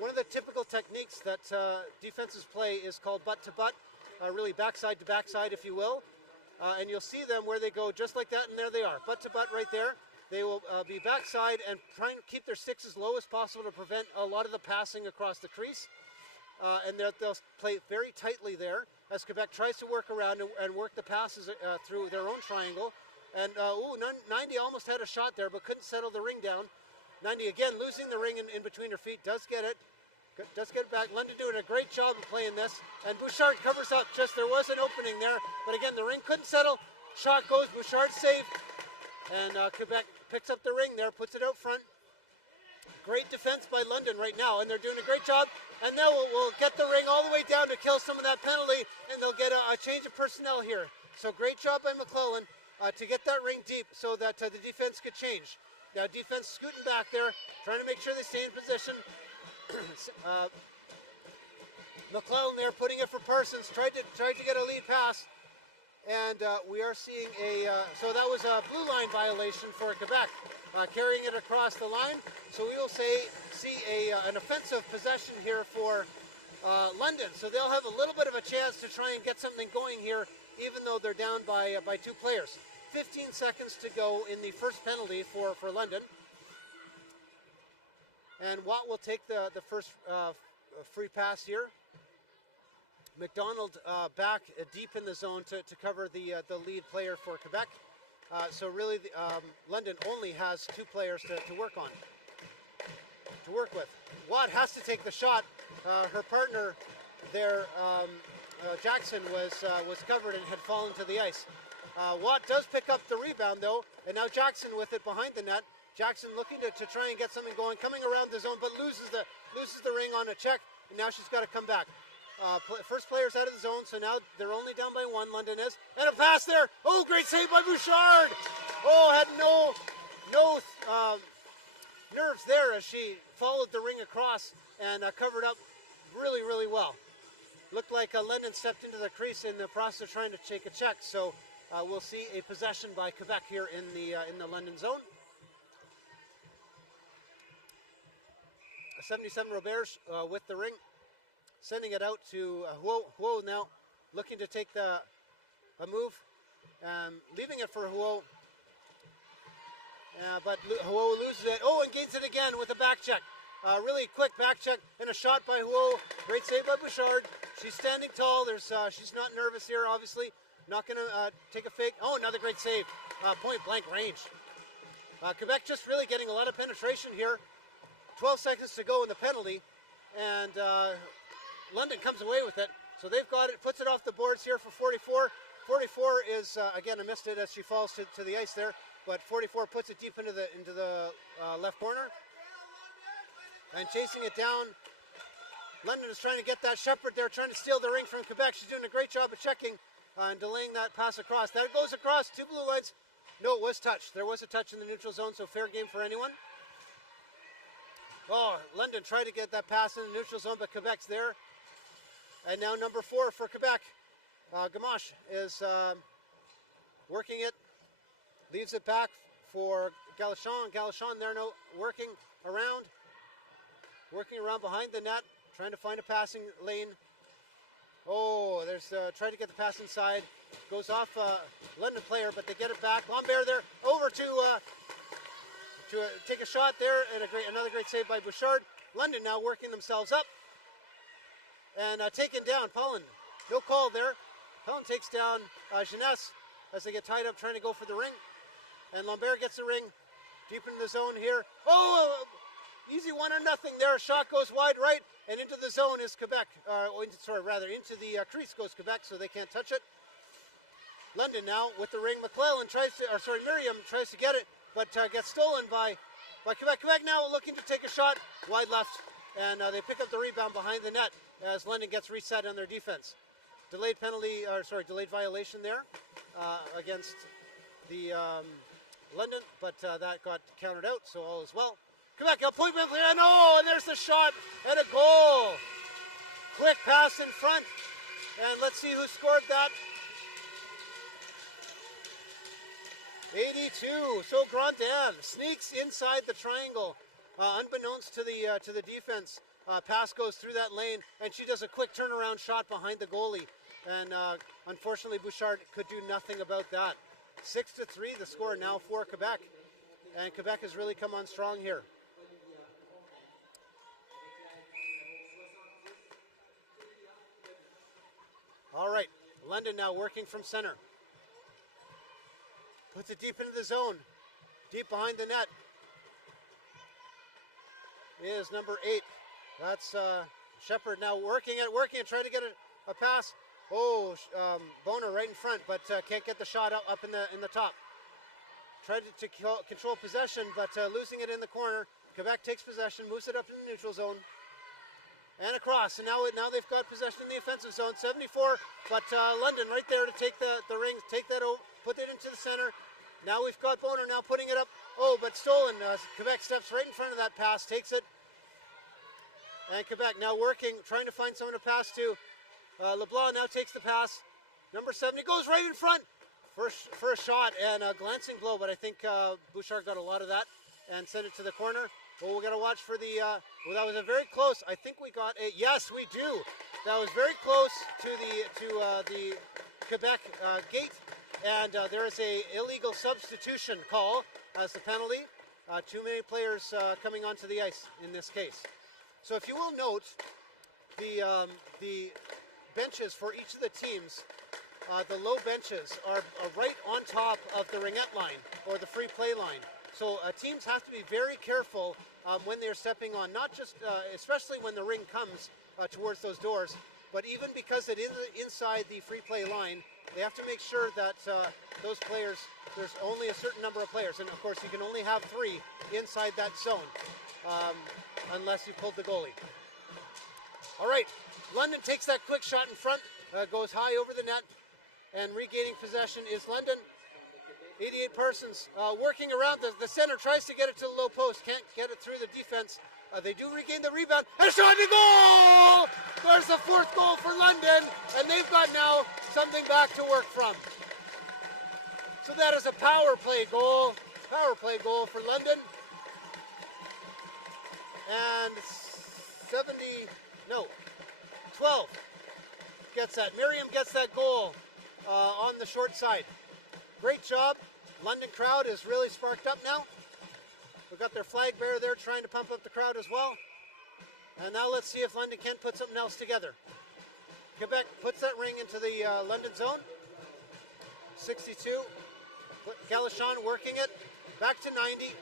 One of the typical techniques that defenses play is called butt-to-butt, really backside to backside, if you will. And you'll see them where they go just like that, and there they are. Butt-to-butt right there. They will be backside and try and keep their sticks as low as possible to prevent a lot of the passing across the crease. And they'll play very tightly there as Quebec tries to work around and work the passes through their own triangle. And 90 almost had a shot there, but couldn't settle the ring down. 90 again losing the ring in between her feet, does get it back. London doing a great job of playing this. And Bouchard covers up, there was an opening there, but again the ring couldn't settle. Shot goes, Bouchard save. And Quebec picks up the ring there, puts it out front. Great defense by London right now, and they're doing a great job. And now we'll get the ring all the way down to kill some of that penalty, and they'll get a change of personnel here. So great job by McClellan to get that ring deep so that the defense could change. Now defense scooting back there, trying to make sure they stay in position. McClellan there putting it for Parsons, tried to get a lead pass. And we are seeing so that was a blue line violation for Quebec, carrying it across the line. So we will see an offensive possession here for London. So they'll have a little bit of a chance to try and get something going here, even though they're down by 2 players. 15 seconds to go in the first penalty for London. And Watt will take the first free pass here. McDonald back deep in the zone to cover the lead player for Quebec. So really, London only has 2 players to work with. Watt has to take the shot. Her partner there, Jackson, was covered and had fallen to the ice. Watt does pick up the rebound though, and now Jackson with it behind the net. Jackson looking to try and get something going, coming around the zone, but loses the ring on a check, and now she's got to come back. First player's out of the zone, so now they're only down by 1, London is. And a pass there. Oh, great save by Bouchard. Oh, had no nerves there as she followed the ring across and covered up really, really well. Looked like London stepped into the crease in the process of trying to take a check. So we'll see a possession by Quebec here in the London zone. 77 Roberts with the ring. Sending it out to Huo now, looking to take a move, leaving it for Huo. But Huo loses it. Oh, and gains it again with a back check. Really quick back check and a shot by Huo. Great save by Bouchard. She's standing tall. She's not nervous here, obviously. Not going to take a fake. Oh, another great save. Point blank range. Quebec just really getting a lot of penetration here. 12 seconds to go in the penalty. And London comes away with it, so they've got it, puts it off the boards here for 44. 44 is, again, I missed it as she falls to the ice there, but 44 puts it deep into the left corner. And chasing it down, London is trying to get that Shepherd there, trying to steal the ring from Quebec. She's doing a great job of checking and delaying that pass across. That goes across 2 blue lines. No, it was touched. There was a touch in the neutral zone, so fair game for anyone. Oh, London tried to get that pass in the neutral zone, but Quebec's there. And now number 4 for Quebec. Gamache is working it, leaves it back for Galachon. Galachon there now working around behind the net, trying to find a passing lane. Oh, there's trying to get the pass inside. Goes off London player, but they get it back. Lambert there over to take a shot there, and another great save by Bouchard. London now working themselves up. And taken down, Pollen. No call there. Pollen takes down Jeunesse as they get tied up trying to go for the ring. And Lambert gets the ring deep into the zone here. Oh, easy 1-0 there. A shot goes wide right, and into the zone is Quebec. Into the crease goes Quebec, so they can't touch it. London now with the ring. Miriam tries to get it, but gets stolen by Quebec. Quebec now looking to take a shot wide left, and they pick up the rebound behind the net as London gets reset on their defense. Delayed violation there against the London, but that got countered out, so all is well. Quebec, a point blank, and there's the shot and a goal. Quick pass in front, and let's see who scored that. 82. So Grandin sneaks inside the triangle, unbeknownst to the defense. Pass goes through that lane, and she does a quick turnaround shot behind the goalie. And unfortunately, Bouchard could do nothing about that. 6-3, the score now for Quebec. And Quebec has really come on strong here. All right, London now working from center. Puts it deep into the zone. Deep behind the net is number 8. That's Shepherd now working it, trying to get a pass. Oh, Boner right in front, but can't get the shot up in the top. Tried to control possession, but losing it in the corner. Quebec takes possession, moves it up in the neutral zone, and across. And now they've got possession in the offensive zone. 74, but London right there to take the ring, take that out, put it into the center. Now we've got Boner now putting it up. Oh, but stolen. Quebec steps right in front of that pass, takes it. And Quebec now working, trying to find someone to pass to. LeBlanc now takes the pass. Number 70 goes right in front. First shot and a glancing blow, but I think Bouchard got a lot of that and sent it to the corner. Well, we're going to watch for the, well, that was a very close, I think we got a, yes, we do. That was very close to the Quebec gate, and there is a illegal substitution call as the penalty. Too many players coming onto the ice in this case. So if you will note, the benches for each of the teams, the low benches are right on top of the ringette line or the free play line. So teams have to be very careful when they're stepping on, not just, especially when the ring comes towards those doors, but even because it is inside the free play line, they have to make sure that those players, there's only a certain number of players, and of course you can only have 3 inside that zone, unless you pulled the goalie. All right, London takes that quick shot in front, goes high over the net, and regaining possession is London. 88 Parsons working around the center, tries to get it to the low post, can't get it through the defense. They do regain the rebound, and a shot to goal! There's the 4th goal for London, and they've got now something back to work from. So that is a power play goal for London. And 12 gets that. Miriam gets that goal on the short side. Great job. London crowd is really sparked up now. We've got their flag bearer there trying to pump up the crowd as well. And now let's see if London can put something else together. Quebec puts that ring into the London zone. 62. Galachon working it. Back to 90.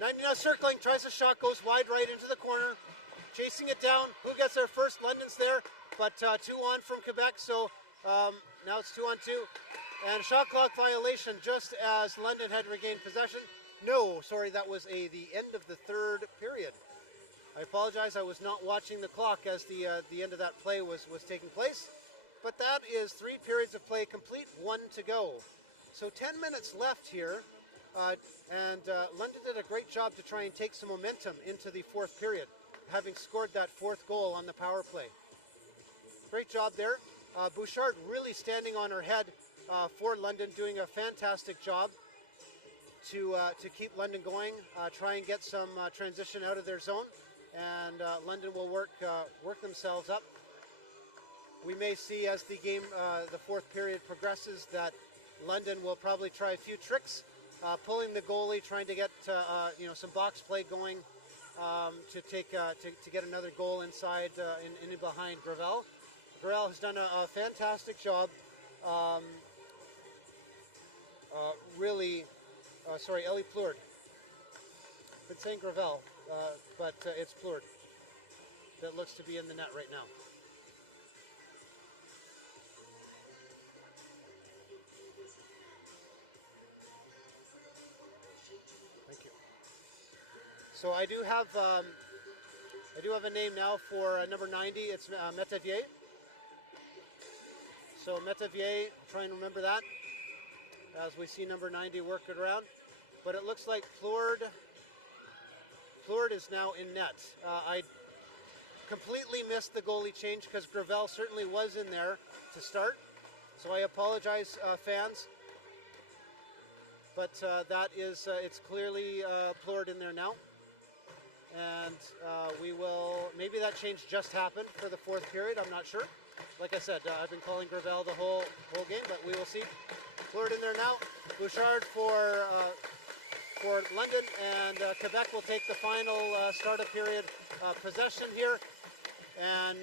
90 now circling, tries a shot, goes wide right into the corner. Chasing it down. Who gets there first? London's there. But 2 on from Quebec, so now it's 2 on 2. And shot clock violation just as London had regained possession. No, sorry, that was the end of the 3rd period. I apologize, I was not watching the clock as the end of that play was taking place. But that is 3 periods of play complete, 1 to go. So 10 minutes left here, and London did a great job to try and take some momentum into the 4th period, having scored that 4th goal on the power play. Great job there. Bouchard really standing on her head for London, doing a fantastic job to keep London going, try and get some transition out of their zone, and London will work themselves up. We may see as the game, the 4th period progresses, that London will probably try a few tricks, pulling the goalie, trying to get some box play going to get another goal inside in behind Gravel. Gravel has done a fantastic job. Ellie Plourde. Been saying Gravel, but it's Plourde that looks to be in the net right now. Thank you. So I do have a name now for number 90. It's Metavier. So Metavier, try and remember that as we see number 90 work it around. But it looks like Plourde is now in net. I completely missed the goalie change because Gravel certainly was in there to start. So I apologize, fans. But that is, it's clearly Plourde in there now. And we will, maybe that change just happened for the 4th period, I'm not sure. Like I said, I've been calling Gravel the whole game, but we will see. Plourde in there now. Bouchard for London, and Quebec will take the final startup period possession here. And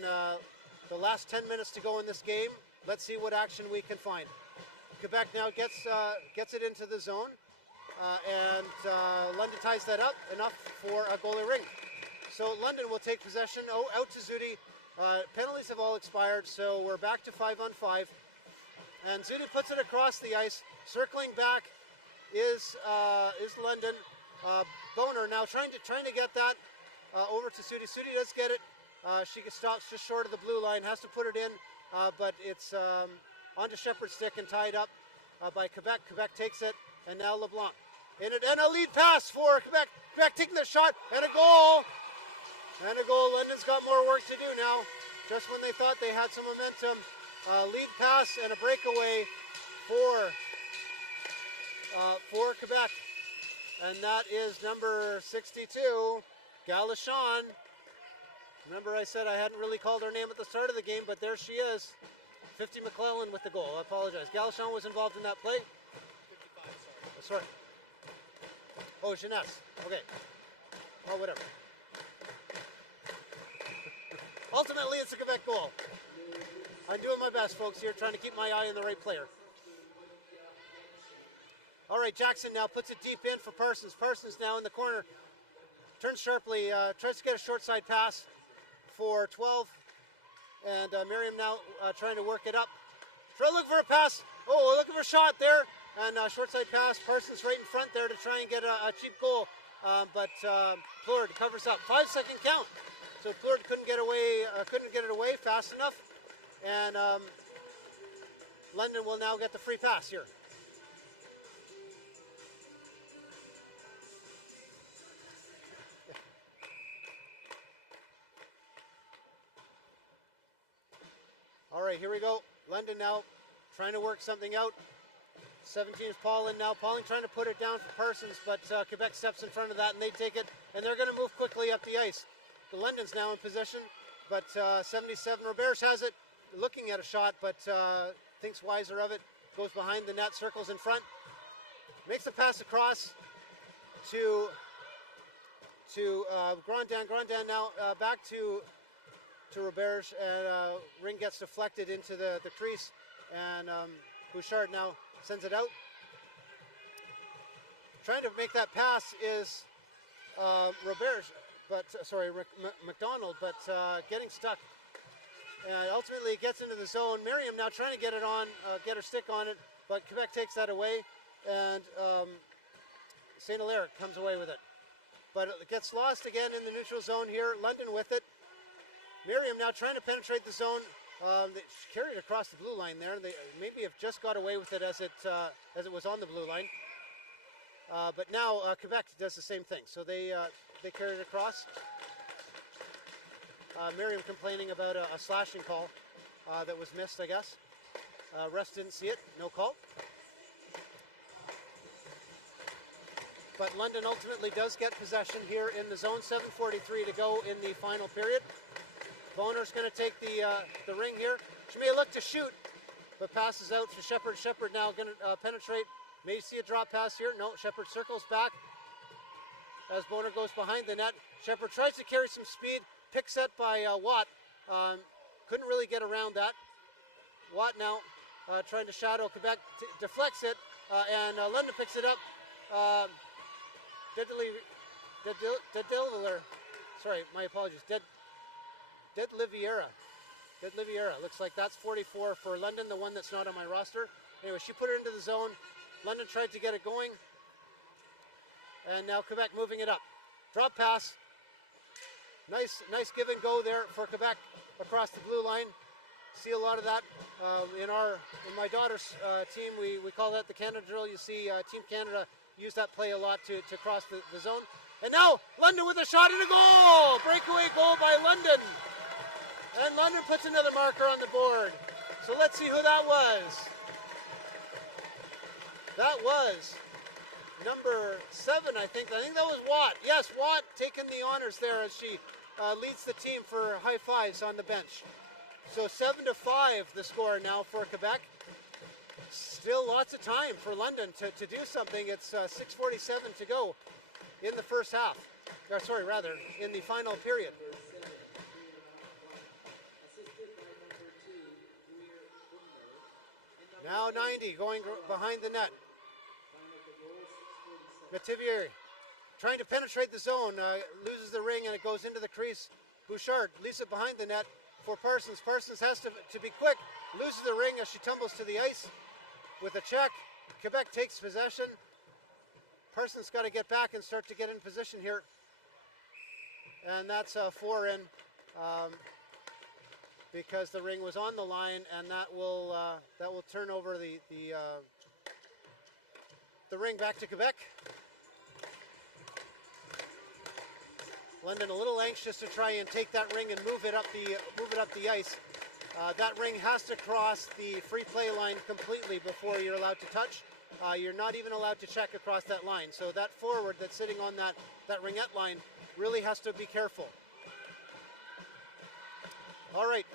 the last 10 minutes to go in this game. Let's see what action we can find. Quebec now gets it into the zone, and London ties that up enough for a goalie ring. So London will take possession. Out to Zudi. Penalties have all expired, so we're back to 5-on-5. And Zudi puts it across the ice. Circling back is London. Boner now trying to get that over to Zudi. Zudi does get it. She stops just short of the blue line. Has to put it in, but it's onto Shepard's stick and tied up by Quebec. Quebec takes it, and now LeBlanc in it, and a lead pass for Quebec. Quebec taking the shot, and a goal. And a goal. London's got more work to do now. Just when they thought they had some momentum, lead pass and a breakaway for Quebec. And that is number 62, Galachon. Remember I said I hadn't really called her name at the start of the game, but there she is. 50 McClellan with the goal. I apologize. Galachon was involved in that play. 55, sorry. Oh, Jeunesse. Okay. Well, whatever. Ultimately, it's a Quebec goal. I'm doing my best, folks, here, trying to keep my eye on the right player. All right, Jackson now puts it deep in for Parsons. Parsons now in the corner. Turns sharply, tries to get a short side pass for 12. And Miriam now trying to work it up. Try to look for a pass. Oh, looking for a shot there. And short side pass. Parsons right in front there to try and get a cheap goal. But Plourde covers up. 5-second count. So Plourde couldn't get it away fast enough. And London will now get the free pass here. All right, here we go. London now trying to work something out. 17 is Pauling now. Pauling trying to put it down for Parsons, but Quebec steps in front of that and they take it, and they're going to move quickly up the ice. The London's now in position, but 77, Roberge has it, looking at a shot, but thinks wiser of it. Goes behind the net, circles in front. Makes a pass across to Grandin. Grandin now back to Roberge, and Rink gets deflected into the crease, and Bouchard now sends it out. Trying to make that pass is Roberge, but McDonald, but getting stuck. And ultimately it gets into the zone. Miriam now trying to get it on, get her stick on it, but Quebec takes that away, and St. Hilaire comes away with it. But it gets lost again in the neutral zone here. London with it. Miriam now trying to penetrate the zone. They carried it across the blue line there, and they maybe have just got away with it as it was on the blue line. But now Quebec does the same thing. So they carried it across. Miriam complaining about a slashing call that was missed, I guess. Refs didn't see it. No call. But London ultimately does get possession here in the zone. 7:43 to go in the final period. Boner's going to take the ring here. She may look to shoot, but passes out to Shepard. Shepard now going to penetrate. May see a drop pass here. No, Shepard circles back as Boner goes behind the net. Shepard tries to carry some speed. Pick set by Watt. Couldn't really get around that. Watt now trying to shadow Quebec. Deflects it, and London picks it up. Sorry, my apologies. Deadliviera. Looks like that's 44 for London, the one that's not on my roster. Anyway, she put it into the zone. London tried to get it going. And now Quebec moving it up. Drop pass. Nice give and go there for Quebec across the blue line. See a lot of that in my daughter's team. We call that the Canada drill. You see Team Canada use that play a lot to cross the zone. And now London with a shot and a goal! Breakaway goal by London. And London puts another marker on the board. So let's see who that was. That was number 7, I think. I think that was Watt. Yes, Watt taking the honors there as she leads the team for high fives on the bench. So 7-5 the score now for Quebec. Still lots of time for London to do something. It's 6:47 to go in the first half. Or sorry, rather, in the final period. Now 90 going behind the net. Metivier trying to penetrate the zone, loses the ring and it goes into the crease. Bouchard leaves it behind the net for Parsons. Parsons has to be quick, loses the ring as she tumbles to the ice with a check. Quebec takes possession. Parsons got to get back and start to get in position here. And that's a 4 in because the ring was on the line, and that will turn over the ring back to Quebec. London a little anxious to try and take that ring and move it up the ice. that ring has to cross the free play line completely before you're allowed to touch. You're not even allowed to check across that line. So that forward that's sitting on that ringette line really has to be careful. All right,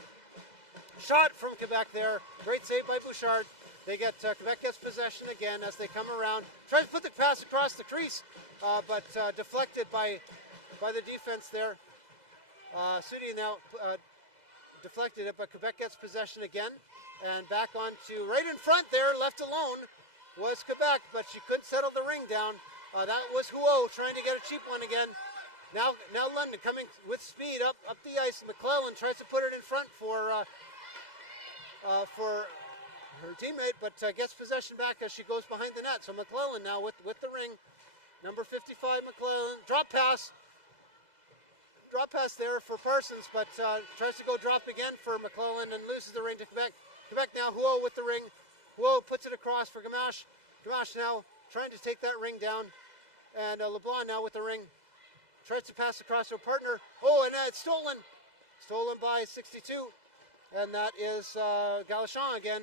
shot from Quebec there. Great save by Bouchard. They get, Quebec gets possession again as they come around. Tries to put the pass across the crease, but deflected by the defense there. Sudi now deflected it, but Quebec gets possession again. And back onto, right in front there, left alone, was Quebec, but she couldn't settle the ring down. That was Huo trying to get a cheap one again. Now London coming with speed up the ice. McClellan tries to put it in front for her teammate, but gets possession back as she goes behind the net. So McClellan now with the ring. Number 55, McClellan. Drop pass there for Parsons, but tries to go drop again for McClellan and loses the ring to Quebec. Quebec now, Huo with the ring. Huo puts it across for Gamache. Gamache now trying to take that ring down. And LeBlanc now with the ring. Tries to pass across to a partner. Oh, and it's stolen. Stolen by 62. And that is Galachon again.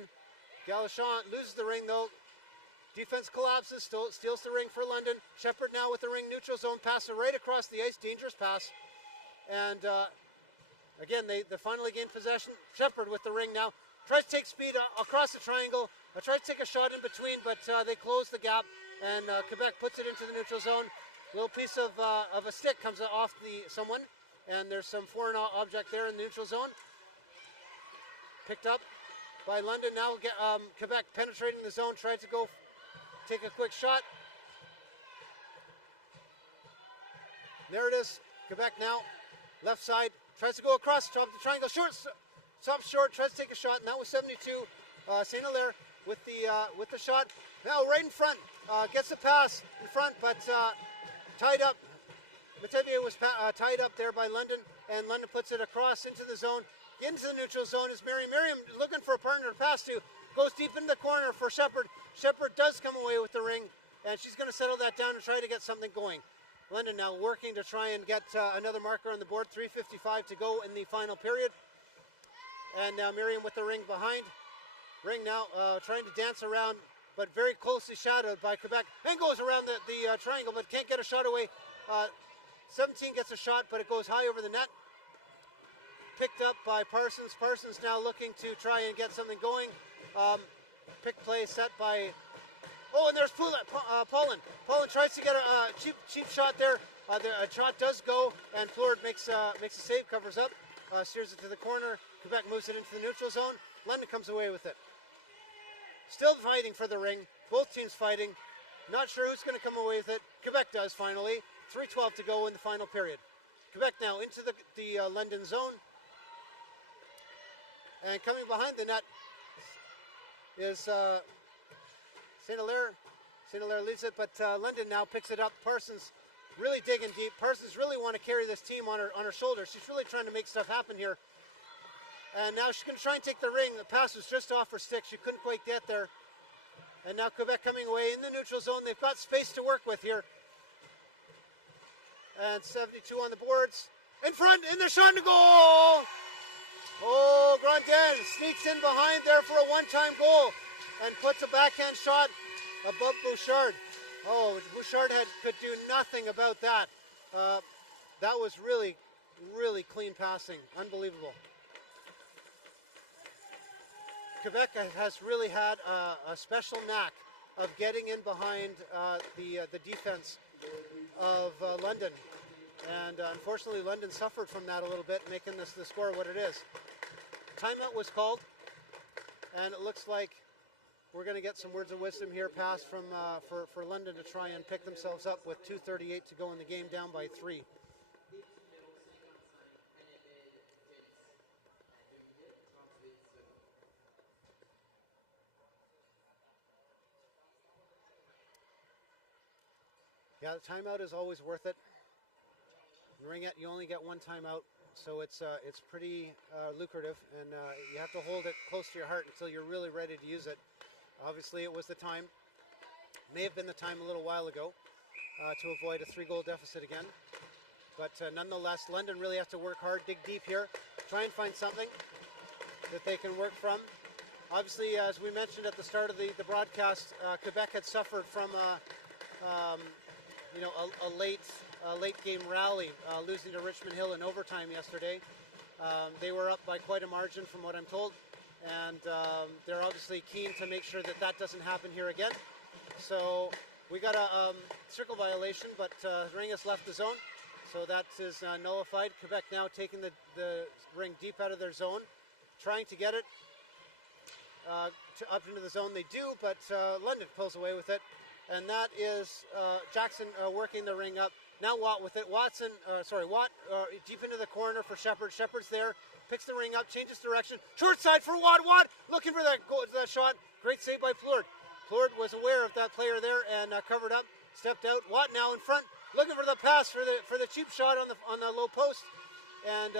Galachon loses the ring though. Defense collapses, steals the ring for London. Shepard now with the ring, neutral zone, pass right across the ice, dangerous pass. And again, they finally gain possession. Shepard with the ring now. Tries to take speed across the triangle. Tries to take a shot in between, but they close the gap. And Quebec puts it into the neutral zone. Little piece of a stick comes off someone. And there's some foreign object there in the neutral zone. Picked up by London. Now Quebec penetrating the zone. Tried to go take a quick shot. There it is. Quebec now. Left side. Tries to go across the top of the triangle. Short. Stops short, tries to take a shot, and that was 72. St. Hilaire with the shot. Now right in front, gets a pass in front, but tied up. Matevier was tied up there by London, and London puts it across into the zone. Into the neutral zone is Miriam. Miriam looking for a partner to pass to. Goes deep into the corner for Shepard. Shepard does come away with the ring, and she's going to settle that down and try to get something going. London now working to try and get another marker on the board. 3:55 to go in the final period. And now Miriam with the ring behind. Ring now trying to dance around, but very closely shadowed by Quebec. And goes around the triangle, but can't get a shot away. 17 gets a shot, but it goes high over the net. Picked up by Parsons. Parsons now looking to try and get something going. Pick play set by... Oh, and there's Paulin. Paulin tries to get a cheap shot there. A shot does go, and Plord makes a save, covers up. Steers it to the corner. Quebec moves it into the neutral zone. London comes away with it. Still fighting for the ring. Both teams fighting. Not sure who's going to come away with it. Quebec does finally. 3:12 to go in the final period. Quebec now into the London zone. And coming behind the net is St. Hilaire. St. Hilaire leads it, but London now picks it up. Parsons really digging deep. Parsons really want to carry this team on her shoulders. She's really trying to make stuff happen here. And now she's going to try and take the ring. The pass was just off her stick. She couldn't quite get there. And now Quebec coming away in the neutral zone. They've got space to work with here. And 72 on the boards. In front, in the shot to goal! Oh, Grandin sneaks in behind there for a one-time goal and puts a backhand shot above Bouchard. Oh, Bouchard could do nothing about that. That was really, really clean passing. Unbelievable. Quebec has really had a special knack of getting in behind the defense of London. And unfortunately, London suffered from that a little bit, making the score what it is. Timeout was called, and it looks like we're going to get some words of wisdom here passed from for London to try and pick themselves up with 2:38 to go in the game, down by 3. Yeah, the timeout is always worth it. In Ringette, you only get one timeout, so it's pretty lucrative, and you have to hold it close to your heart until you're really ready to use it. Obviously, it was the time. May have been the time a little while ago to avoid a 3-goal deficit again. But nonetheless, London really has to work hard, dig deep here, try and find something. that they can work from. Obviously, as we mentioned at the start of the broadcast, Quebec had suffered from a late game rally, losing to Richmond Hill in overtime yesterday. They were up by quite a margin from what I'm told, and they're obviously keen to make sure that that doesn't happen here again. So we got a circle violation, but Ring has left the zone, so that is nullified. Quebec now taking the Ring deep out of their zone, trying to get it up into the zone. They do, but London pulls away with it, and that is Jackson working the Ring up. Now Watt with it. Watt deep into the corner for Shepard. Shepard's there, picks the Ring up, changes direction. Short side for Watt. Watt looking for that shot. Great save by Plourde. Plourde was aware of that player there and covered up, stepped out. Watt now in front, looking for the pass for the cheap shot on the low post, and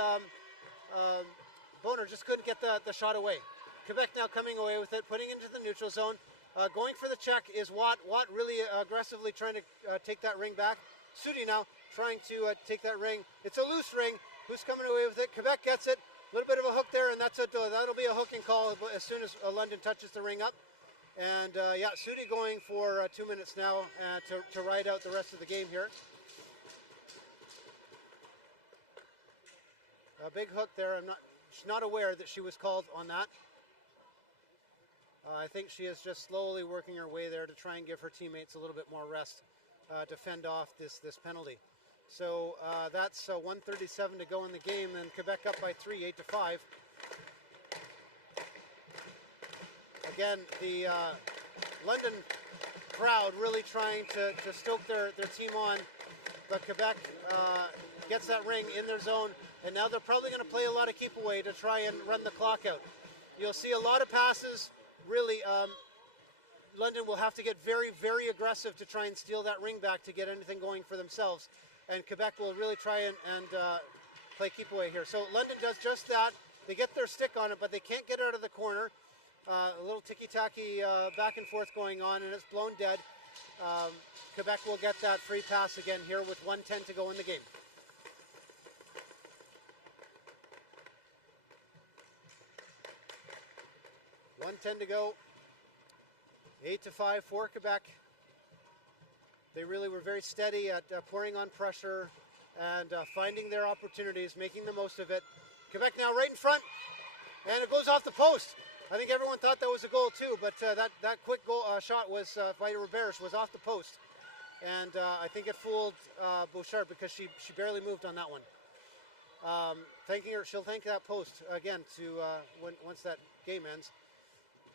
Boner just couldn't get the shot away. Quebec now coming away with it, putting into the neutral zone. Going for the check is Watt. Watt really aggressively trying to take that Ring back. Sudi now trying to take that Ring. It's a loose Ring. Who's coming away with it? Quebec gets it. A little bit of a hook there, and that'll be a hooking call as soon as London touches the Ring up. And Sudi going for 2 minutes now to ride out the rest of the game here. A big hook there. She's not aware that she was called on that. I think she is just slowly working her way there to try and give her teammates a little bit more rest to fend off this penalty. So that's 1:37 to go in the game, and Quebec up by 3, 8-5. Again, the London crowd really trying to stoke their team on, but Quebec gets that Ring in their zone, and now they're probably going to play a lot of keep away to try and run the clock out. You'll see a lot of passes. Really, London will have to get very, very aggressive to try and steal that Ring back to get anything going for themselves. And Quebec will really try and play keep away here. So London does just that. They get their stick on it, but they can't get it out of the corner. A little ticky-tacky back and forth going on, and it's blown dead. Quebec will get that free pass again here with 1:10 to go in the game. $1:10 to go. 8-5 for Quebec. They really were very steady at pouring on pressure and finding their opportunities, making the most of it. Quebec now right in front, and it goes off the post. I think everyone thought that was a goal too, but that quick goal shot was by Roberge was off the post, and I think it fooled Bouchard because she barely moved on that one. She'll thank that post again once that game ends.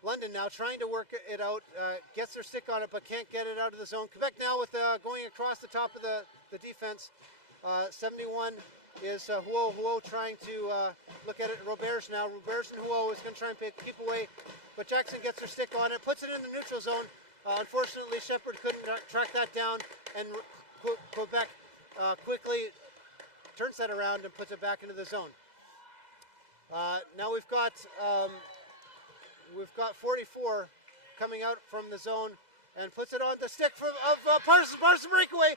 London now trying to work it out, gets their stick on it, but can't get it out of the zone. Quebec now with going across the top of the defense. 71 is Huo. Huo trying to look at it. Roberge now. Roberge and Huo is going to try and keep away, but Jackson gets her stick on it, puts it in the neutral zone. Unfortunately, Shepard couldn't track that down, and Quebec quickly turns that around and puts it back into the zone. Now we've got 44 coming out from the zone and puts it on the stick of Parsons. Parsons breakaway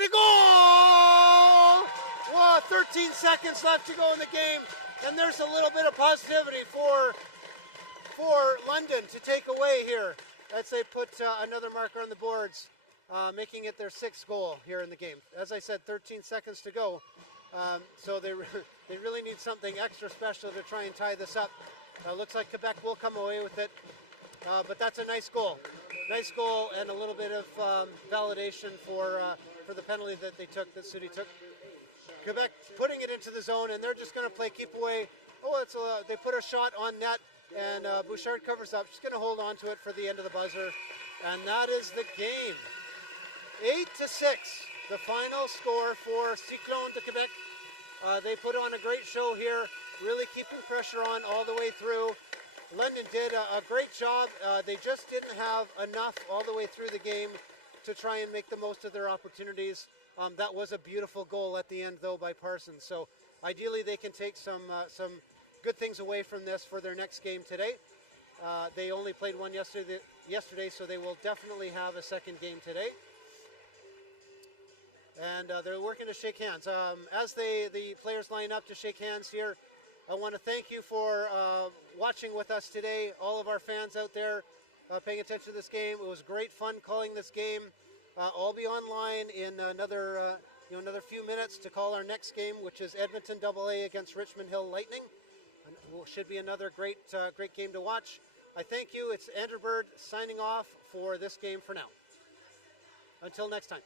to goal! Whoa, 13 seconds left to go in the game, and there's a little bit of positivity for London to take away here as they put another marker on the boards, making it their 6th goal here in the game. As I said, 13 seconds to go, so they really need something extra special to try and tie this up. Looks like Quebec will come away with it, but that's a nice goal. Nice goal and a little bit of validation for the penalty that Sudi took. Quebec putting it into the zone, and they're just going to play keep away. They put a shot on net, and Bouchard covers up. She's going to hold on to it for the end of the buzzer, and that is the game. 8-6, the final score for Cyclones-de-Québec. They put on a great show here, really keeping pressure on all the way through. London did a great job. They just didn't have enough all the way through the game to try and make the most of their opportunities. That was a beautiful goal at the end, though, by Parsons. So ideally, they can take some good things away from this for their next game today. They only played one yesterday, so they will definitely have a second game today. And they're working to shake hands. As the players line up to shake hands here, I want to thank you for watching with us today, all of our fans out there paying attention to this game. It was great fun calling this game. I'll be online in another few minutes to call our next game, which is Edmonton AA against Richmond Hill Lightning. And it should be another great game to watch. I thank you. It's Andrew Bird signing off for this game for now. Until next time.